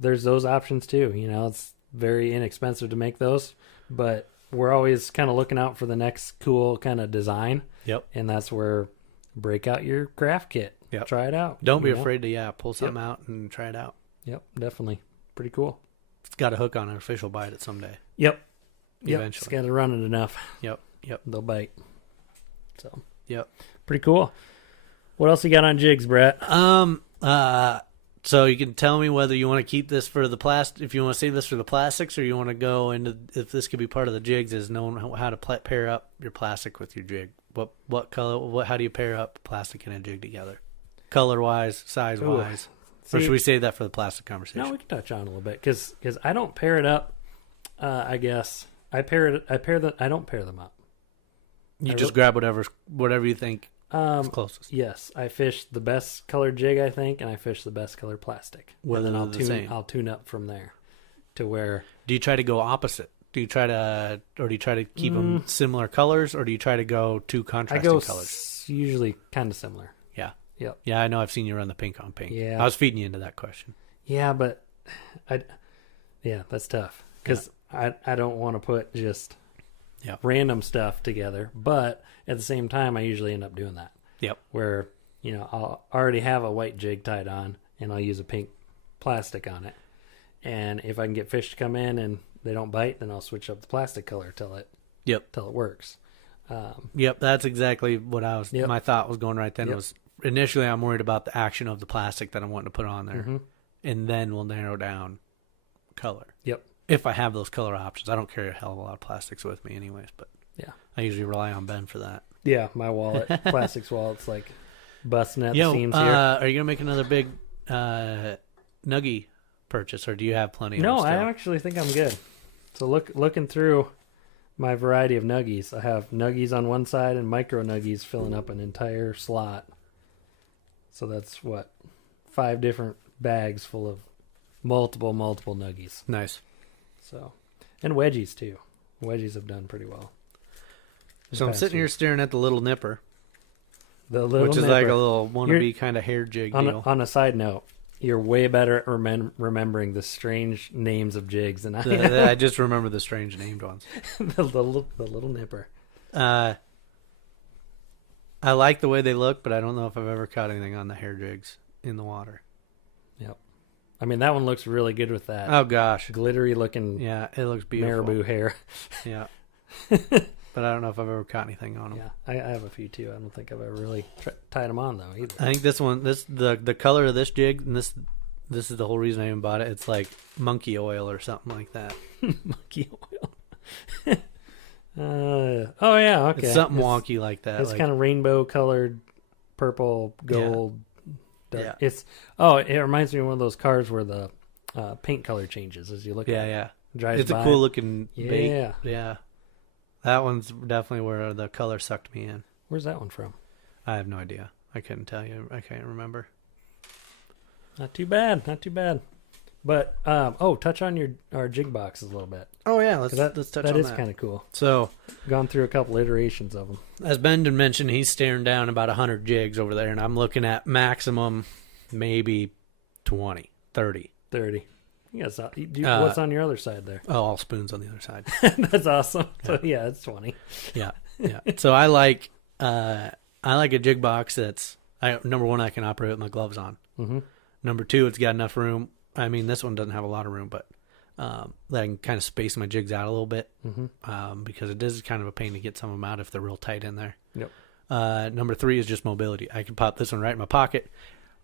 there's those options too. You know, it's very inexpensive to make those, but we're always kind of looking out for the next cool kind of design. Yep. And that's where break out your craft kit. Yep. Try it out. Don't be afraid to pull something out and try it out. Yep, definitely. Pretty cool. It's got a hook on it. Fish will bite it someday. Yep. Eventually. It's got to run it enough. Yep. They'll bite. So. Yep. Pretty cool. What else you got on jigs, Brett? So you can tell me whether you want to keep this for the plastic, if you want to save this for the plastics, or you want to go into, if this could be part of the jigs, is knowing how to pair up your plastic with your jig. What color? How do you pair up plastic and a jig together? Color wise, size wise. Or should we save that for the plastic conversation? No, we can touch on it a little bit because I don't pair it up. I guess I don't pair them up. You just grab whatever you think is closest. Yes, I fish the best colored jig, I think, and I fish the best colored plastic. Whether and then I'll tune up from there to where. Do you try to go opposite? Do you try to keep them similar colors, or do you try to go two contrasting colors? Usually kind of similar. Yeah. Yep. Yeah, I know. I've seen you run the pink on pink. Yeah. I was feeding you into that question. Yeah, but that's tough because I don't want to put just random stuff together, but at the same time, I usually end up doing that. Yep. Where, I'll already have a white jig tied on and I'll use a pink plastic on it. And if I can get fish to come in and they don't bite, then I'll switch up the plastic color till it works. That's exactly what my thought was going right then. Was initially I'm worried about the action of the plastic that I'm wanting to put on there, and then we'll narrow down color. Yep. If I have those color options, I don't carry a hell of a lot of plastics with me, anyways. But I usually rely on Ben for that. Yeah, my wallet, plastics wallet's like busting at the seams here. Are you gonna make another big nuggie purchase, or do you have plenty? No, of them still? I actually think I'm good. So looking through my variety of nuggies, I have nuggies on one side and micro nuggies filling up an entire slot. So that's 5 different bags full of multiple nuggies. Nice. So, and wedgies too. Wedgies have done pretty well. So I'm sitting here staring at the little nipper, which is like a little wannabe kind of hair jig deal. On a side note, you're way better at remembering the strange names of jigs than I am. I just remember the strange named ones. the little nipper. I like the way they look, but I don't know if I've ever caught anything on the hair jigs in the water. Yep. I mean, that one looks really good with that. Oh, gosh. Glittery looking. Yeah, it looks beautiful. Marabou hair. Yeah. But I don't know if I've ever caught anything on them. Yeah, I have a few too. I don't think I've ever really tied them on though either. I think this one, the color of this jig, and this is the whole reason I even bought it. It's like monkey oil or something like that. Monkey oil. Oh yeah, okay. It's something wonky like that. It's kind of rainbow colored, purple, gold. Yeah. It reminds me of one of those cars where the paint color changes as you look at it. Yeah. Drives it's by. a cool looking bait. Yeah. Yeah. That one's definitely where the color sucked me in. Where's that one from? I have no idea. I couldn't tell you. I can't remember. Not too bad. But touch on our jig boxes a little bit. Oh yeah, let's touch on that. That is kind of cool. So, gone through a couple iterations of them. As Bendon mentioned, he's staring down about 100 jigs over there, and I'm looking at maximum maybe 20, 30. 30. Yes. What's on your other side there? Oh, all spoons on the other side. That's awesome. So yeah, it's 20. Yeah. So I like a jig box that's number one, I can operate with my gloves on. Mm-hmm. Number two, it's got enough room. I mean, this one doesn't have a lot of room, but that I can kind of space my jigs out a little bit, Mm-hmm. because it is kind of a pain to get some of them out if they're real tight in there. Yep. Number 3 is just mobility. I can pop this one right in my pocket.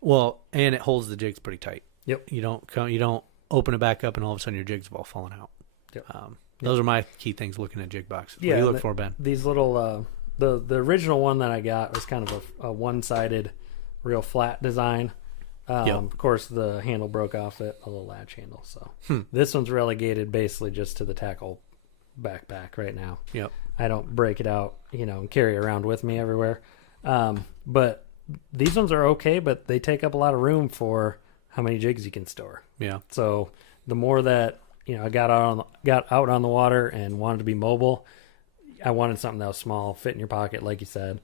Well, and it holds the jigs pretty tight. Yep. You don't open it back up and all of a sudden your jigs have all fallen out. Yep. Those are my key things looking at jig boxes. Yeah, What do you look for, Ben? These little the original one that I got was kind of a one-sided, real flat design. Of course, the handle broke off it, a little latch handle. So this one's relegated basically just to the tackle backpack right now. Yep. I don't break it out, and carry it around with me everywhere. But these ones are okay, but they take up a lot of room for how many jigs you can store. Yeah. So the more that I got out on the water and wanted to be mobile, I wanted something that was small, fit in your pocket, like you said.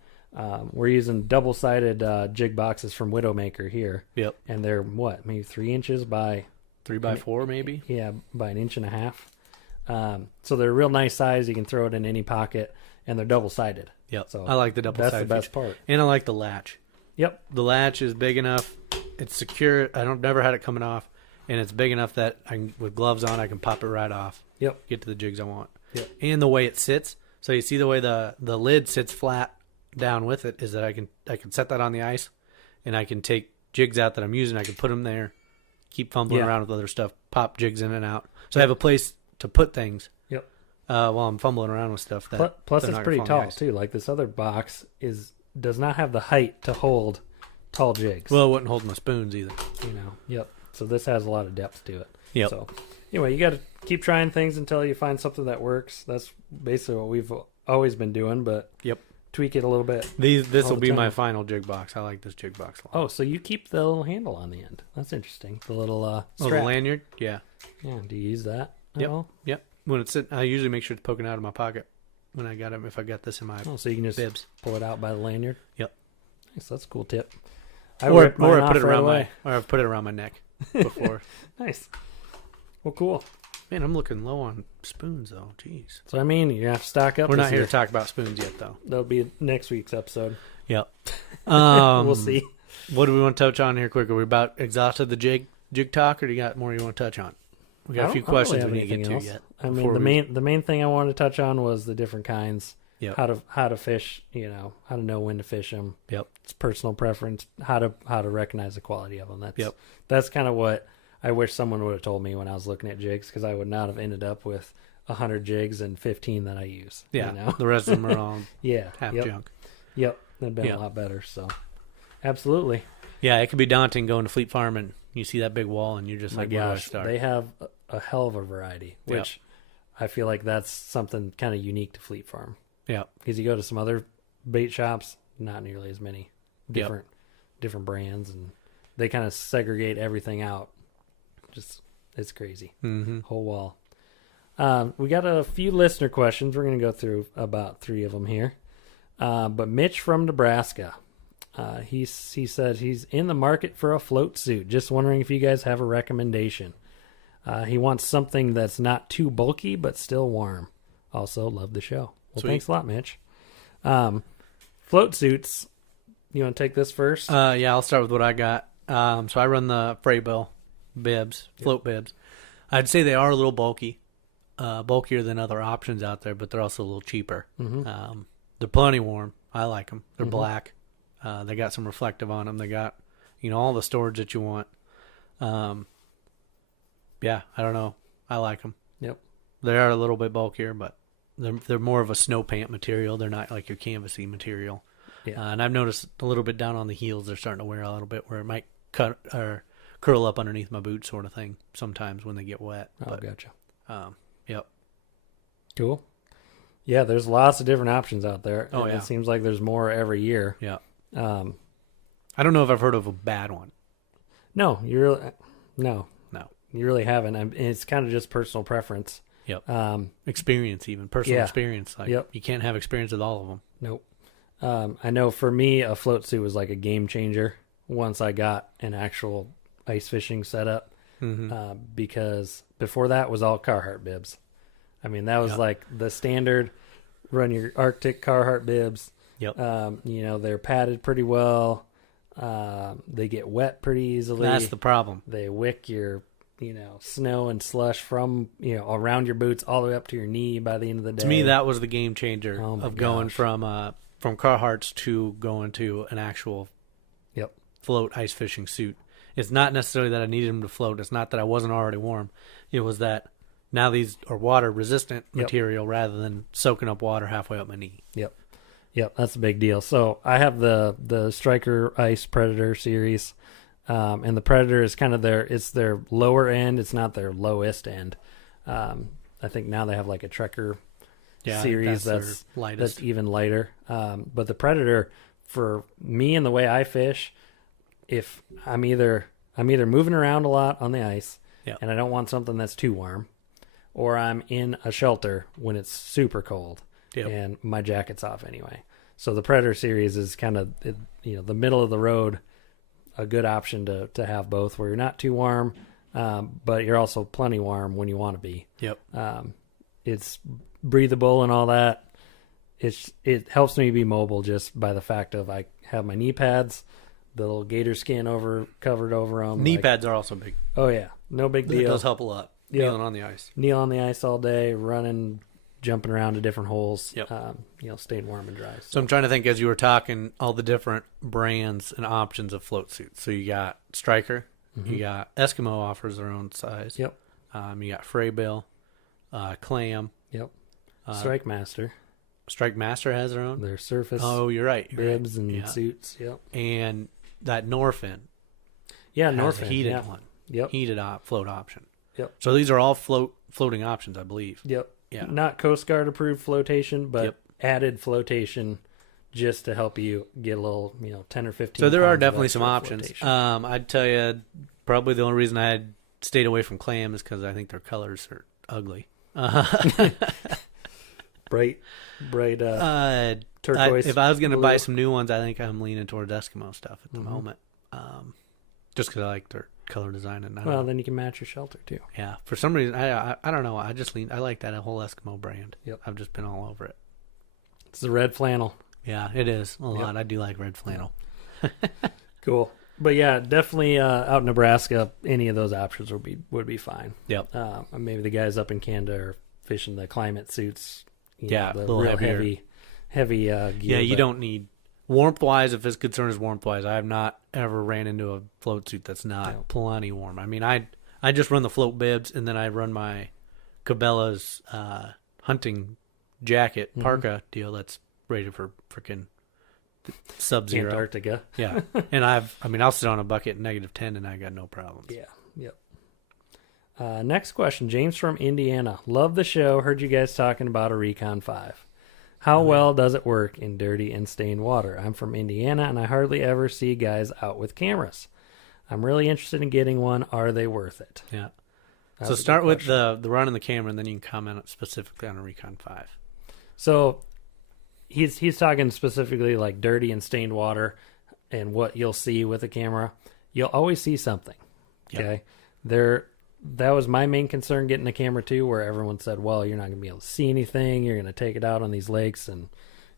We're using double-sided jig boxes from Widowmaker here. Yep. And they're maybe 3 inches by 3 by 4 maybe. Yeah, by 1.5 inches. So they're a real nice size. You can throw it in any pocket, and they're double-sided. Yep. So I like the double sided. That's the best part. And I like the latch. Yep. The latch is big enough. It's secure. Never had it coming off, and it's big enough that with gloves on, I can pop it right off. Yep. Get to the jigs I want. Yep. And the way it sits. So you see the way the lid sits flat down with it is that I can set that on the ice, and I can take jigs out that I'm using. I can put them there, keep fumbling around with other stuff, pop jigs in and out. So I have a place to put things. Yep. While I'm fumbling around with stuff. Plus it's pretty tall too. Like this other box does not have the height to hold tall jigs. Well, it wouldn't hold my spoons either. Yep. So this has a lot of depth to it. Yep. So anyway, you got to keep trying things until you find something that works. That's basically what we've always been doing, but tweak it a little bit. This will be my final jig box. I like this jig box a lot. Oh, so you keep the little handle on the end. That's interesting. The little strap. the lanyard? Yeah. Yeah. Do you use that at Yep. all? Yep. When it's sitting, I usually make sure it's poking out of my pocket when I got it. If I got this in my so you can just bibs. pull it out by the lanyard. Yep. Nice. That's a cool tip. Or I put it around I've put it around my neck before. Nice. Well, cool. Man, I'm looking low on spoons though. Jeez. So you have to stock up. We're not here to talk about spoons yet though. That'll be next week's episode. Yep. We'll see. What do we want to touch on here quick? Are we about exhausted the jig talk, or do you got more you want to touch on? We got a few questions we need to get to yet. I mean, the main thing I wanted to touch on was the different kinds. Yep. How to fish. How to know when to fish them. Yep. It's personal preference. How to recognize the quality of them. That's kind of what I wish someone would have told me when I was looking at jigs, because I would not have ended up with 100 jigs and 15 that I use. Yeah. The rest of them are all half junk. Yep. That'd been a lot better. So, absolutely. Yeah, it could be daunting going to Fleet Farm and you see that big wall and you're just like, where do I start? They have a hell of a variety, which I feel like that's something kind of unique to Fleet Farm. Yeah. Because you go to some other bait shops, not nearly as many different brands, and they kind of segregate everything out. It's crazy. Mm-hmm. Whole wall. We got a few listener questions. We're going to go through about 3 of them here. But Mitch from Nebraska, he said he's in the market for a float suit. Just wondering if you guys have a recommendation. He wants something that's not too bulky but still warm. Also, love the show. Well, Sweet. Thanks a lot, Mitch. Float suits. You want to take this first? Yeah, I'll start with what I got. So I run the Freybill bibs, float bibs. I'd say they are a little bulky, bulkier than other options out there, but they're also a little cheaper. Mm-hmm. They're plenty warm. I like them. They're Mm-hmm. black. They got some reflective on them. They got, all the storage that you want. Yeah, I don't know. I like them. Yep. They are a little bit bulkier, but they're more of a snow pant material. They're not like your canvasy material. Yeah. And I've noticed a little bit down on the heels, they're starting to wear a little bit, where it might cut or curl up underneath my boot, sort of thing. Sometimes when they get wet. Oh, gotcha. Yep. Cool. Yeah, there's lots of different options out there. Oh, and yeah. It seems like there's more every year. Yeah. I don't know if I've heard of a bad one. No, no, No. you really haven't. And it's kind of just personal preference. Yep. Experience, even personal experience. Like, Yep. you can't have experience with all of them. Nope. I know for me, a float suit was like a game changer once I got an actual ice fishing setup. Mm-hmm. Because before that was all Carhartt bibs. I mean, that was like the standard run your Arctic Carhartt bibs. Yep. They're padded pretty well. They get wet pretty easily. That's the problem. They wick your snow and slush from, around your boots all the way up to your knee by the end of the day. To me, that was the game changer of going gosh. from Carhartts to going to an actual float ice fishing suit. It's not necessarily that I needed them to float. It's not that I wasn't already warm. It was that now these are water-resistant material rather than soaking up water halfway up my knee. Yep, that's a big deal. So I have the Striker Ice Predator series, and the Predator is kind of their lower end. It's not their lowest end. I think now they have like a Trekker series that's even lighter. But the Predator, for me and the way I fish, if I'm either moving around a lot on the ice, and I don't want something that's too warm, or I'm in a shelter when it's super cold. And my jacket's off anyway. So the Predator series is kind of, the middle of the road, a good option to have both, where you're not too warm, but you're also plenty warm when you want to be. It's breathable and all that. It helps me be mobile just by the fact of I have my knee pads, the little gator skin covered over them. Knee pads are also big. Oh yeah, no big deal. It does help a lot. Kneeling on the ice. Kneel on the ice all day, running, jumping around to different holes, staying warm and dry. So I'm trying to think as you were talking, all the different brands and options of float suits. So you got Striker, you got Eskimo offers their own size. You got Freybill, Clam. Strike Master. Strike Master has their own. Their surface. Oh, you're right. Bibs and suits. And that Norfin. Yeah, has Norfin. A heated one. Heated float option. So these are all floating options, I believe. Yeah. Not Coast Guard approved flotation, but added flotation just to help you get a little, 10 or 15. So there are definitely some options. I'd tell you probably the only reason I had stayed away from Clam is because I think their colors are ugly. Bright turquoise. If I was going to buy some new ones, I think I'm leaning towards Eskimo stuff at the moment. Just because I like their color design. And then you can match your shelter too. Yeah. For some reason, I don't know. I like that whole Eskimo brand. I've just been all over it. It's the red flannel. Yeah, it is a lot. I do like red flannel. Cool. But yeah, definitely out in Nebraska, any of those options would be fine. Maybe the guys up in Canada are fishing the climate suits. The the little real heavier. heavy gear. Yeah, you don't need warmth-wise. If his concern is warmth-wise, I have not ever ran into a float suit that's not plenty warm. I mean, I just run the float bibs, and then I run my Cabela's hunting jacket parka deal that's rated for freaking sub-zero. Antarctica. Yeah, and I'll sit on a bucket -10, and I got no problems. Next question, James from Indiana. Love the show. Heard you guys talking about a Recon 5. How well does it work in dirty and stained water? I'm from Indiana, and I hardly ever see guys out with cameras. I'm really interested in getting one. Are they worth it? Yeah. So start with the run in the camera, and then you can comment specifically on a Recon 5. So he's talking specifically like dirty and stained water and what you'll see with a camera. You'll always see something. Okay? That was my main concern getting a camera too, where everyone said, well, you're not going to be able to see anything. You're going to take it out on these lakes, and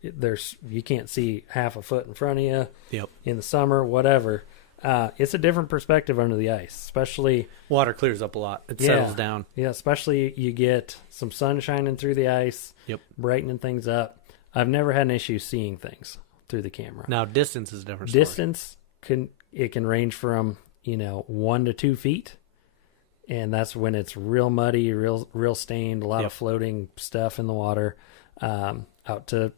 you can't see half a foot in front of you in the summer, whatever. It's a different perspective under the ice, especially... Water clears up a lot. It settles down. Yeah, especially you get some sun shining through the ice, brightening things up. I've never had an issue seeing things through the camera. Now, distance is a different story. Distance can range from, 1 to 2 feet. And that's when it's real muddy, real stained, a lot of floating stuff in the water, out to,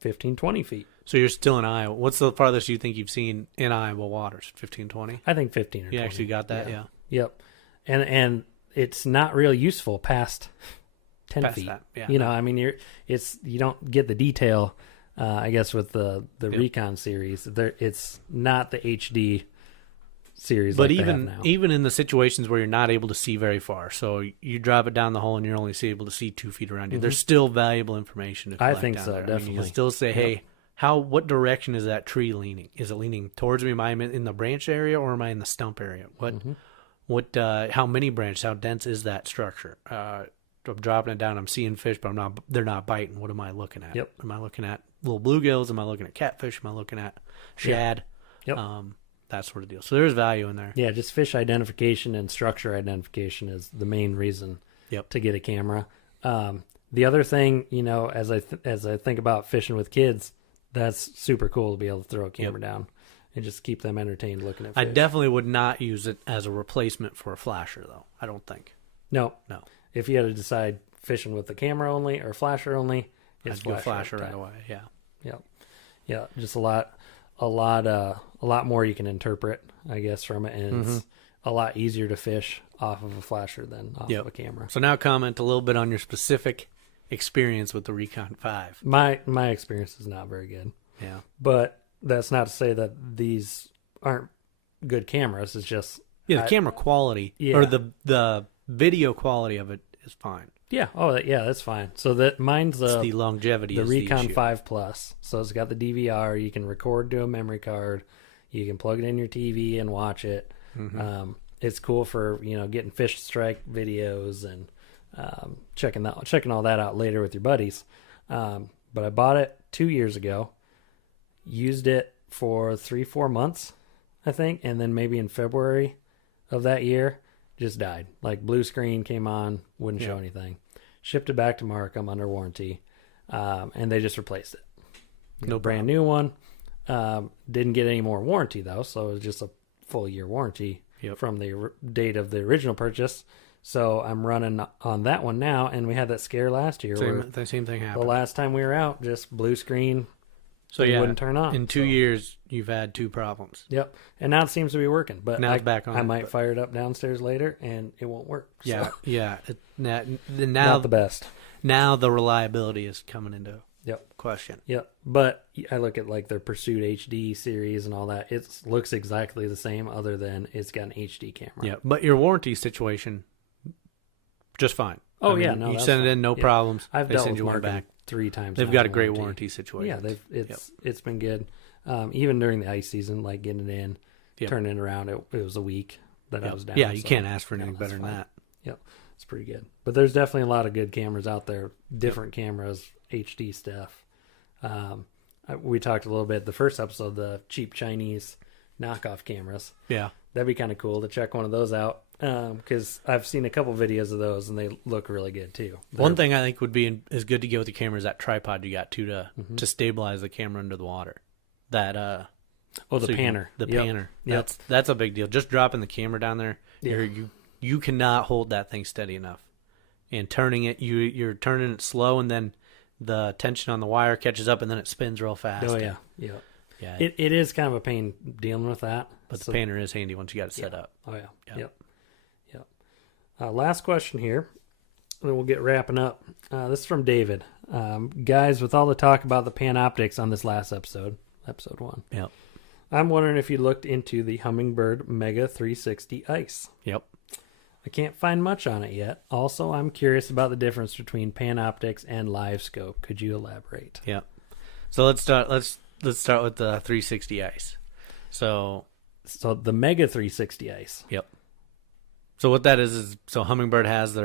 15, 20 feet. So you're still in Iowa. What's the farthest you think you've seen in Iowa waters? 15, 20? I think 15 or 20. You actually got that? Yeah. Yep. And it's not real useful past 10 feet. That. Yeah, you don't get the detail, I guess, with the Recon series. It's not the HD series, but like even in the situations where you're not able to see very far, so you drop it down the hole and you're only able to see 2 feet around you, there's still valuable information to collect. I think down so, there. definitely. You can still say, hey, what direction is that tree leaning? Is it leaning towards me? Am I in the branch area or am I in the stump area? How many branches? How dense is that structure? I'm dropping it down. I'm seeing fish, but they're not biting. What am I looking at? Am I looking at little bluegills? Am I looking at catfish? Am I looking at shad? that sort of deal. So there's value in there. Yeah, just fish identification and structure identification is the main reason to get a camera. The other thing, as I think about fishing with kids, that's super cool to be able to throw a camera down and just keep them entertained looking at fish. I definitely would not use it as a replacement for a flasher, though. I don't think. No. If you had to decide fishing with the camera only or flasher only, I'd go flasher right away. Yeah. Yeah. Just a lot more you can interpret, I guess, from it, and it's a lot easier to fish off of a flasher than off of a camera. So now comment a little bit on your specific experience with the Recon 5. My experience is not very good. Yeah. But that's not to say that these aren't good cameras. It's just the camera quality or the video quality of it is fine. Yeah. Oh, yeah, that's fine. So that mine's the longevity. The is Recon the 5 Plus. So it's got the DVR. You can record to a memory card. You can plug it in your TV and watch it. It's cool for getting fish strike videos and checking all that out later with your buddies. But I bought it 2 years ago. Used it for 3-4 months, I think, and then maybe in February of that year, just died. Like blue screen came on, wouldn't show anything. Shipped it back to Markham under warranty, and they just replaced it. No brand new one. Didn't get any more warranty though, so it was just a full year warranty from the date of the original purchase. So I'm running on that one now, and we had that scare last year. The same thing happened. The last time we were out, just blue screen. So it wouldn't turn on. In 2 years, you've had 2 problems. Yep, and now it seems to be working. But now it's back on. I might fire it up downstairs later, and it won't work. Yeah, so. yeah. Now Not the best. Now the reliability is coming into question. Yep, but I look at like their Pursuit HD series and all that. It looks exactly the same, other than it's got an HD camera. Yeah, but your warranty situation, just fine. Oh, you send it in, no problems. I've they dealt send with you one Markham back 3 times. They've got a great warranty situation. Yeah, it's been good. Even during the ice season, like getting it in, turning it around, it was a week that I was down. Yeah, you can't ask for anything better than that. Yep, it's pretty good. But there's definitely a lot of good cameras out there, different cameras, HD stuff. We talked a little bit the first episode, the cheap Chinese knockoff cameras. Yeah, that'd be kind of cool to check one of those out. Because I've seen a couple videos of those and they look really good too. One thing I think would be is good to get with the camera is that tripod you got to stabilize the camera under the water. That the panner, panner. That's a big deal. Just dropping the camera down there, you cannot hold that thing steady enough. And turning it, you're turning it slow, and then the tension on the wire catches up, and then it spins real fast. Oh yeah. It is kind of a pain dealing with that, but the panner is handy once you got it set up. Oh yeah. Yep. Last question here, and we'll get wrapping up. This is from David. Guys, with all the talk about the Panoptics on this last episode 1, I'm wondering if you looked into the Humminbird Mega 360 Ice. Yep. I can't find much on it yet. Also, I'm curious about the difference between Panoptics and Live Scope. Could you elaborate? Yep. So let's start with the 360 Ice. So the Mega 360 Ice. Yep. So what that is so Humminbird has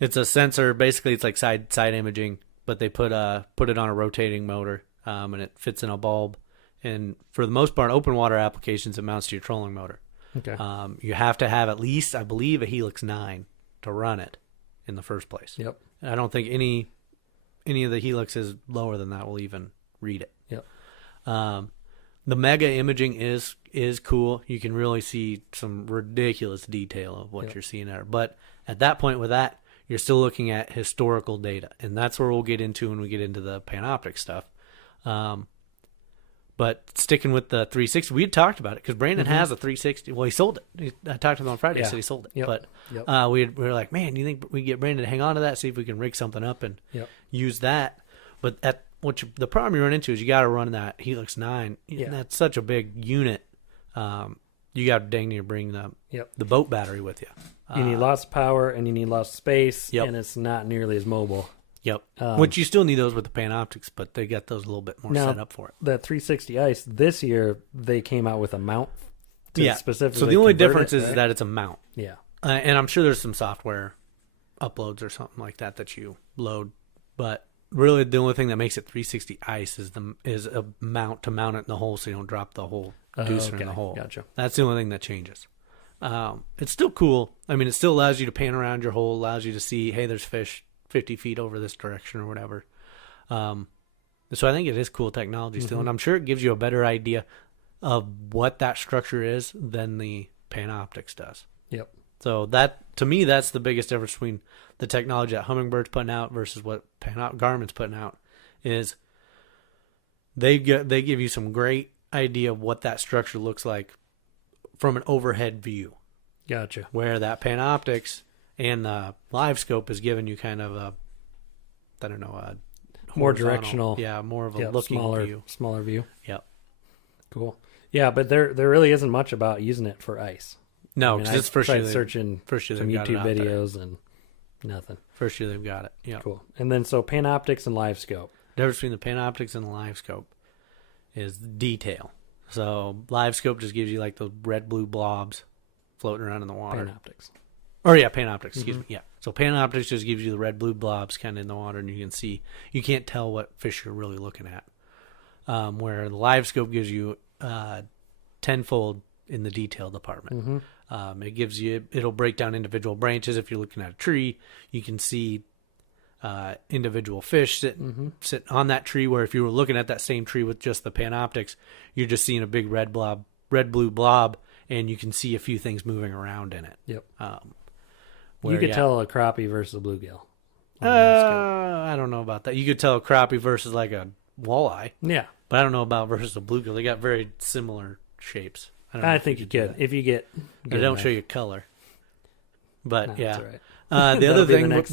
it's a sensor. Basically, it's like side imaging, but they put it on a rotating motor, and it fits in a bulb. And for the most part, open water applications, it mounts to your trolling motor. Okay. You have to have at least, I believe, a Helix 9 to run it in the first place. Yep. I don't think any of the Helixes lower than that will even read it. Yep. The Mega imaging is cool. You can really see some ridiculous detail of what you're seeing there. But at that point with that, you're still looking at historical data. And that's where we'll get into when we get into the Panoptic stuff. But sticking with the 360, we had talked about it because Brandon has a 360. Well, he sold it. I talked to him on Friday, so he sold it. Yep. But we were like, man, do you think we can get Brandon to hang on to that, see if we can rig something up and use that? But the problem you run into is you got to run that Helix 9. And that's such a big unit. You got to dang near bring the boat battery with you. You need lots of power and you need lots of space, and it's not nearly as mobile. Yep. Which you still need those with the Panoptics, but they got those a little bit more set up for it. That 360 Ice, this year, they came out with a mount to specifically So the only difference is that it's a mount. Yeah. And I'm sure there's some software uploads or something like that you load. But really the only thing that makes it 360 Ice is a mount to mount it in the hole so you don't drop the whole deucer in the hole. Gotcha. That's the only thing that changes. It's still cool. I mean, it still allows you to pan around your hole, allows you to see, hey, there's fish 50 feet over this direction or whatever. So I think it is cool technology still, and I'm sure it gives you a better idea of what that structure is than the Panoptix does. Yep. So that, to me, that's the biggest difference between the technology that Hummingbird's putting out versus what Garmin's putting out, is they give you some great idea of what that structure looks like from an overhead view. Gotcha. Where that Panoptix and the live scope is giving you kind of a, I don't know, a more directional. Yeah, more of a looking view. Smaller view. Yep. Cool. Yeah, but there really isn't much about using it for ice. No, because it's first year searching some YouTube videos and nothing. First year they've got it. Yeah. Cool. And then so Panoptix and live scope. The difference between the Panoptix and the live scope is detail. So live scope just gives you like those red blue blobs floating around in the water. Panoptix. Or yeah, Panoptix, excuse me. Yeah. So Panoptix just gives you the red blue blobs kind of in the water, and you can't tell what fish you're really looking at. Where the live scope gives you tenfold in the detail department. It'll break down individual branches. If you're looking at a tree, you can see individual fish sit on that tree, where if you were looking at that same tree with just the Panoptix, you're just seeing a big red blue blob, and you can see a few things moving around in it. Yep. You could tell a crappie versus a bluegill. I don't know about that. You could tell a crappie versus like a walleye. Yeah. But I don't know about versus a bluegill. They got very similar shapes. I think you could if you get. They don't show you color. But yeah. That's all right. The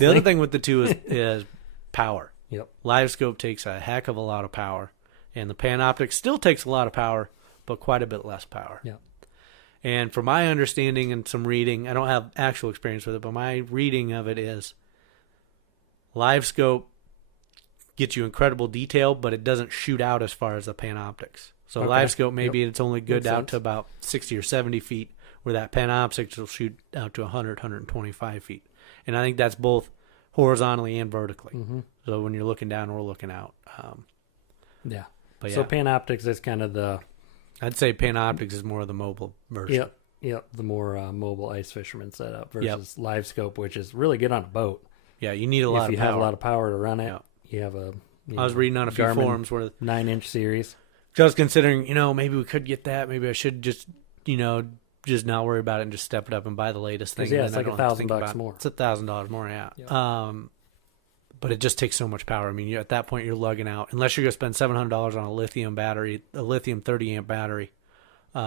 other thing with the two is power. Yep. Live scope takes a heck of a lot of power, and the Panoptix still takes a lot of power, but quite a bit less power. Yep. And from my understanding and some reading, I don't have actual experience with it, but my reading of it is live scope gets you incredible detail, but it doesn't shoot out as far as the Panoptix. So live scope, maybe it's only good Makes out sense. to about 60 or 70 feet, where that Panoptix will shoot out to 100, 125 feet. And I think that's both horizontally and vertically. So when you're looking down or looking out. Yeah. But so Panoptix is kind of the... I'd say Panoptix is more of the mobile version. Yep. The more mobile ice fisherman setup versus live scope, which is really good on a boat. Yeah, you need a lot of power. If you have a lot of power to run it, you have a... I was reading on a few Garmin forums where 9-inch series. Just considering, maybe we could get that. Maybe I should just, just not worry about it and just step it up and buy the latest thing. Yeah, it's like $1,000 more. It's $1,000 more, yeah. Yep. But it just takes so much power. I mean, at that point, you're lugging out. Unless you're going to spend $700 on a lithium battery, a lithium 30-amp battery,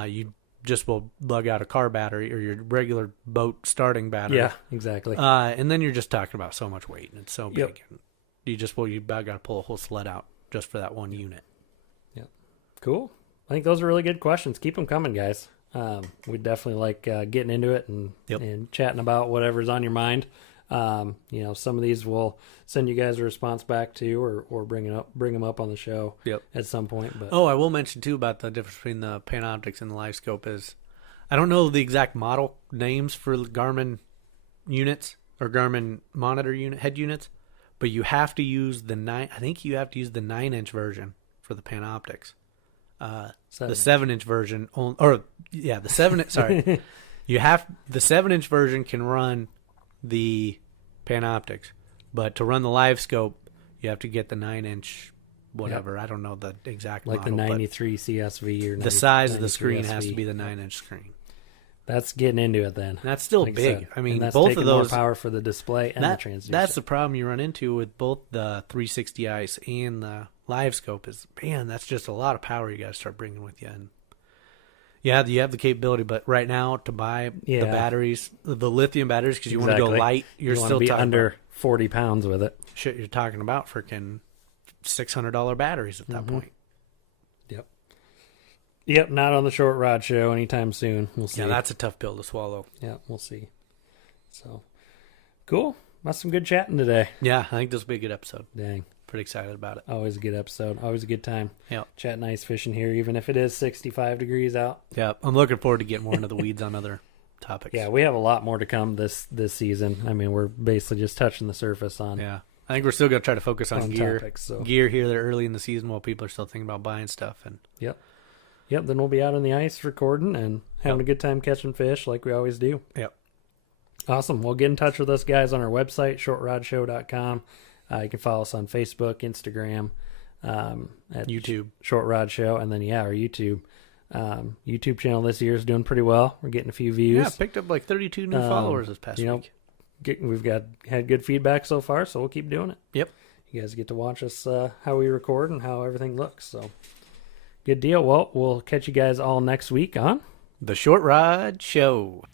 you just will lug out a car battery or your regular boat starting battery. Yeah, exactly. And then you're just talking about so much weight, and it's so big. Yep. You about got to pull a whole sled out just for that one unit. Yep. Cool. I think those are really good questions. Keep them coming, guys. We definitely like getting into it and chatting about whatever's on your mind. Some of these we'll send you guys a response back to, or bring them up on the show at some point. But I will mention too about the difference between the Panoptix and the live scope is, I don't know the exact model names for Garmin units or Garmin monitor head units, but you have to use the 9-inch version for the Panoptix. The 7-inch version, the 7. Sorry, the 7-inch version can run the Panoptix, but to run the live scope, you have to get the 9-inch whatever. I don't know the exact like model, the 93 CSV or the size of the screen has to be the 9-inch screen. That's getting into it then. That's still big. I mean, that's both of those more power for the display and the transducer. That's the problem you run into with both the 360 ice and the live scope is, man, that's just a lot of power you got to start bringing with you. And you have the capability, but right now to buy the batteries, the lithium batteries, because you want to go light, you still be talking under 40 pounds with it. Shit, you're talking about freaking $600 batteries at that point. Yep, not on the Short Rod Show anytime soon. We'll see. Yeah, that's a tough pill to swallow. Yeah, we'll see. So, cool. That's some good chatting today. Yeah, I think this will be a good episode. Dang. Pretty excited about it. Always a good episode. Always a good time. Yeah. Chatting ice fishing here, even if it is 65 degrees out. Yeah, I'm looking forward to getting more into the weeds on other topics. Yeah, we have a lot more to come this season. I mean, we're basically just touching the surface on. Yeah. I think we're still going to try to focus on gear. Topics, so. Gear here that early in the season while people are still thinking about buying stuff. And yep. Yep, then we'll be out on the ice recording and having a good time catching fish like we always do. Yep. Awesome. Well, get in touch with us, guys, on our website, shortrodshow.com. You can follow us on Facebook, Instagram, at YouTube. Short Rod Show, and then, our YouTube. YouTube channel this year is doing pretty well. We're getting a few views. Yeah, picked up like 32 new followers this past week. We've had good feedback so far, so we'll keep doing it. Yep. You guys get to watch us how we record and how everything looks. So, good deal. Well, we'll catch you guys all next week on The Short Rod Show.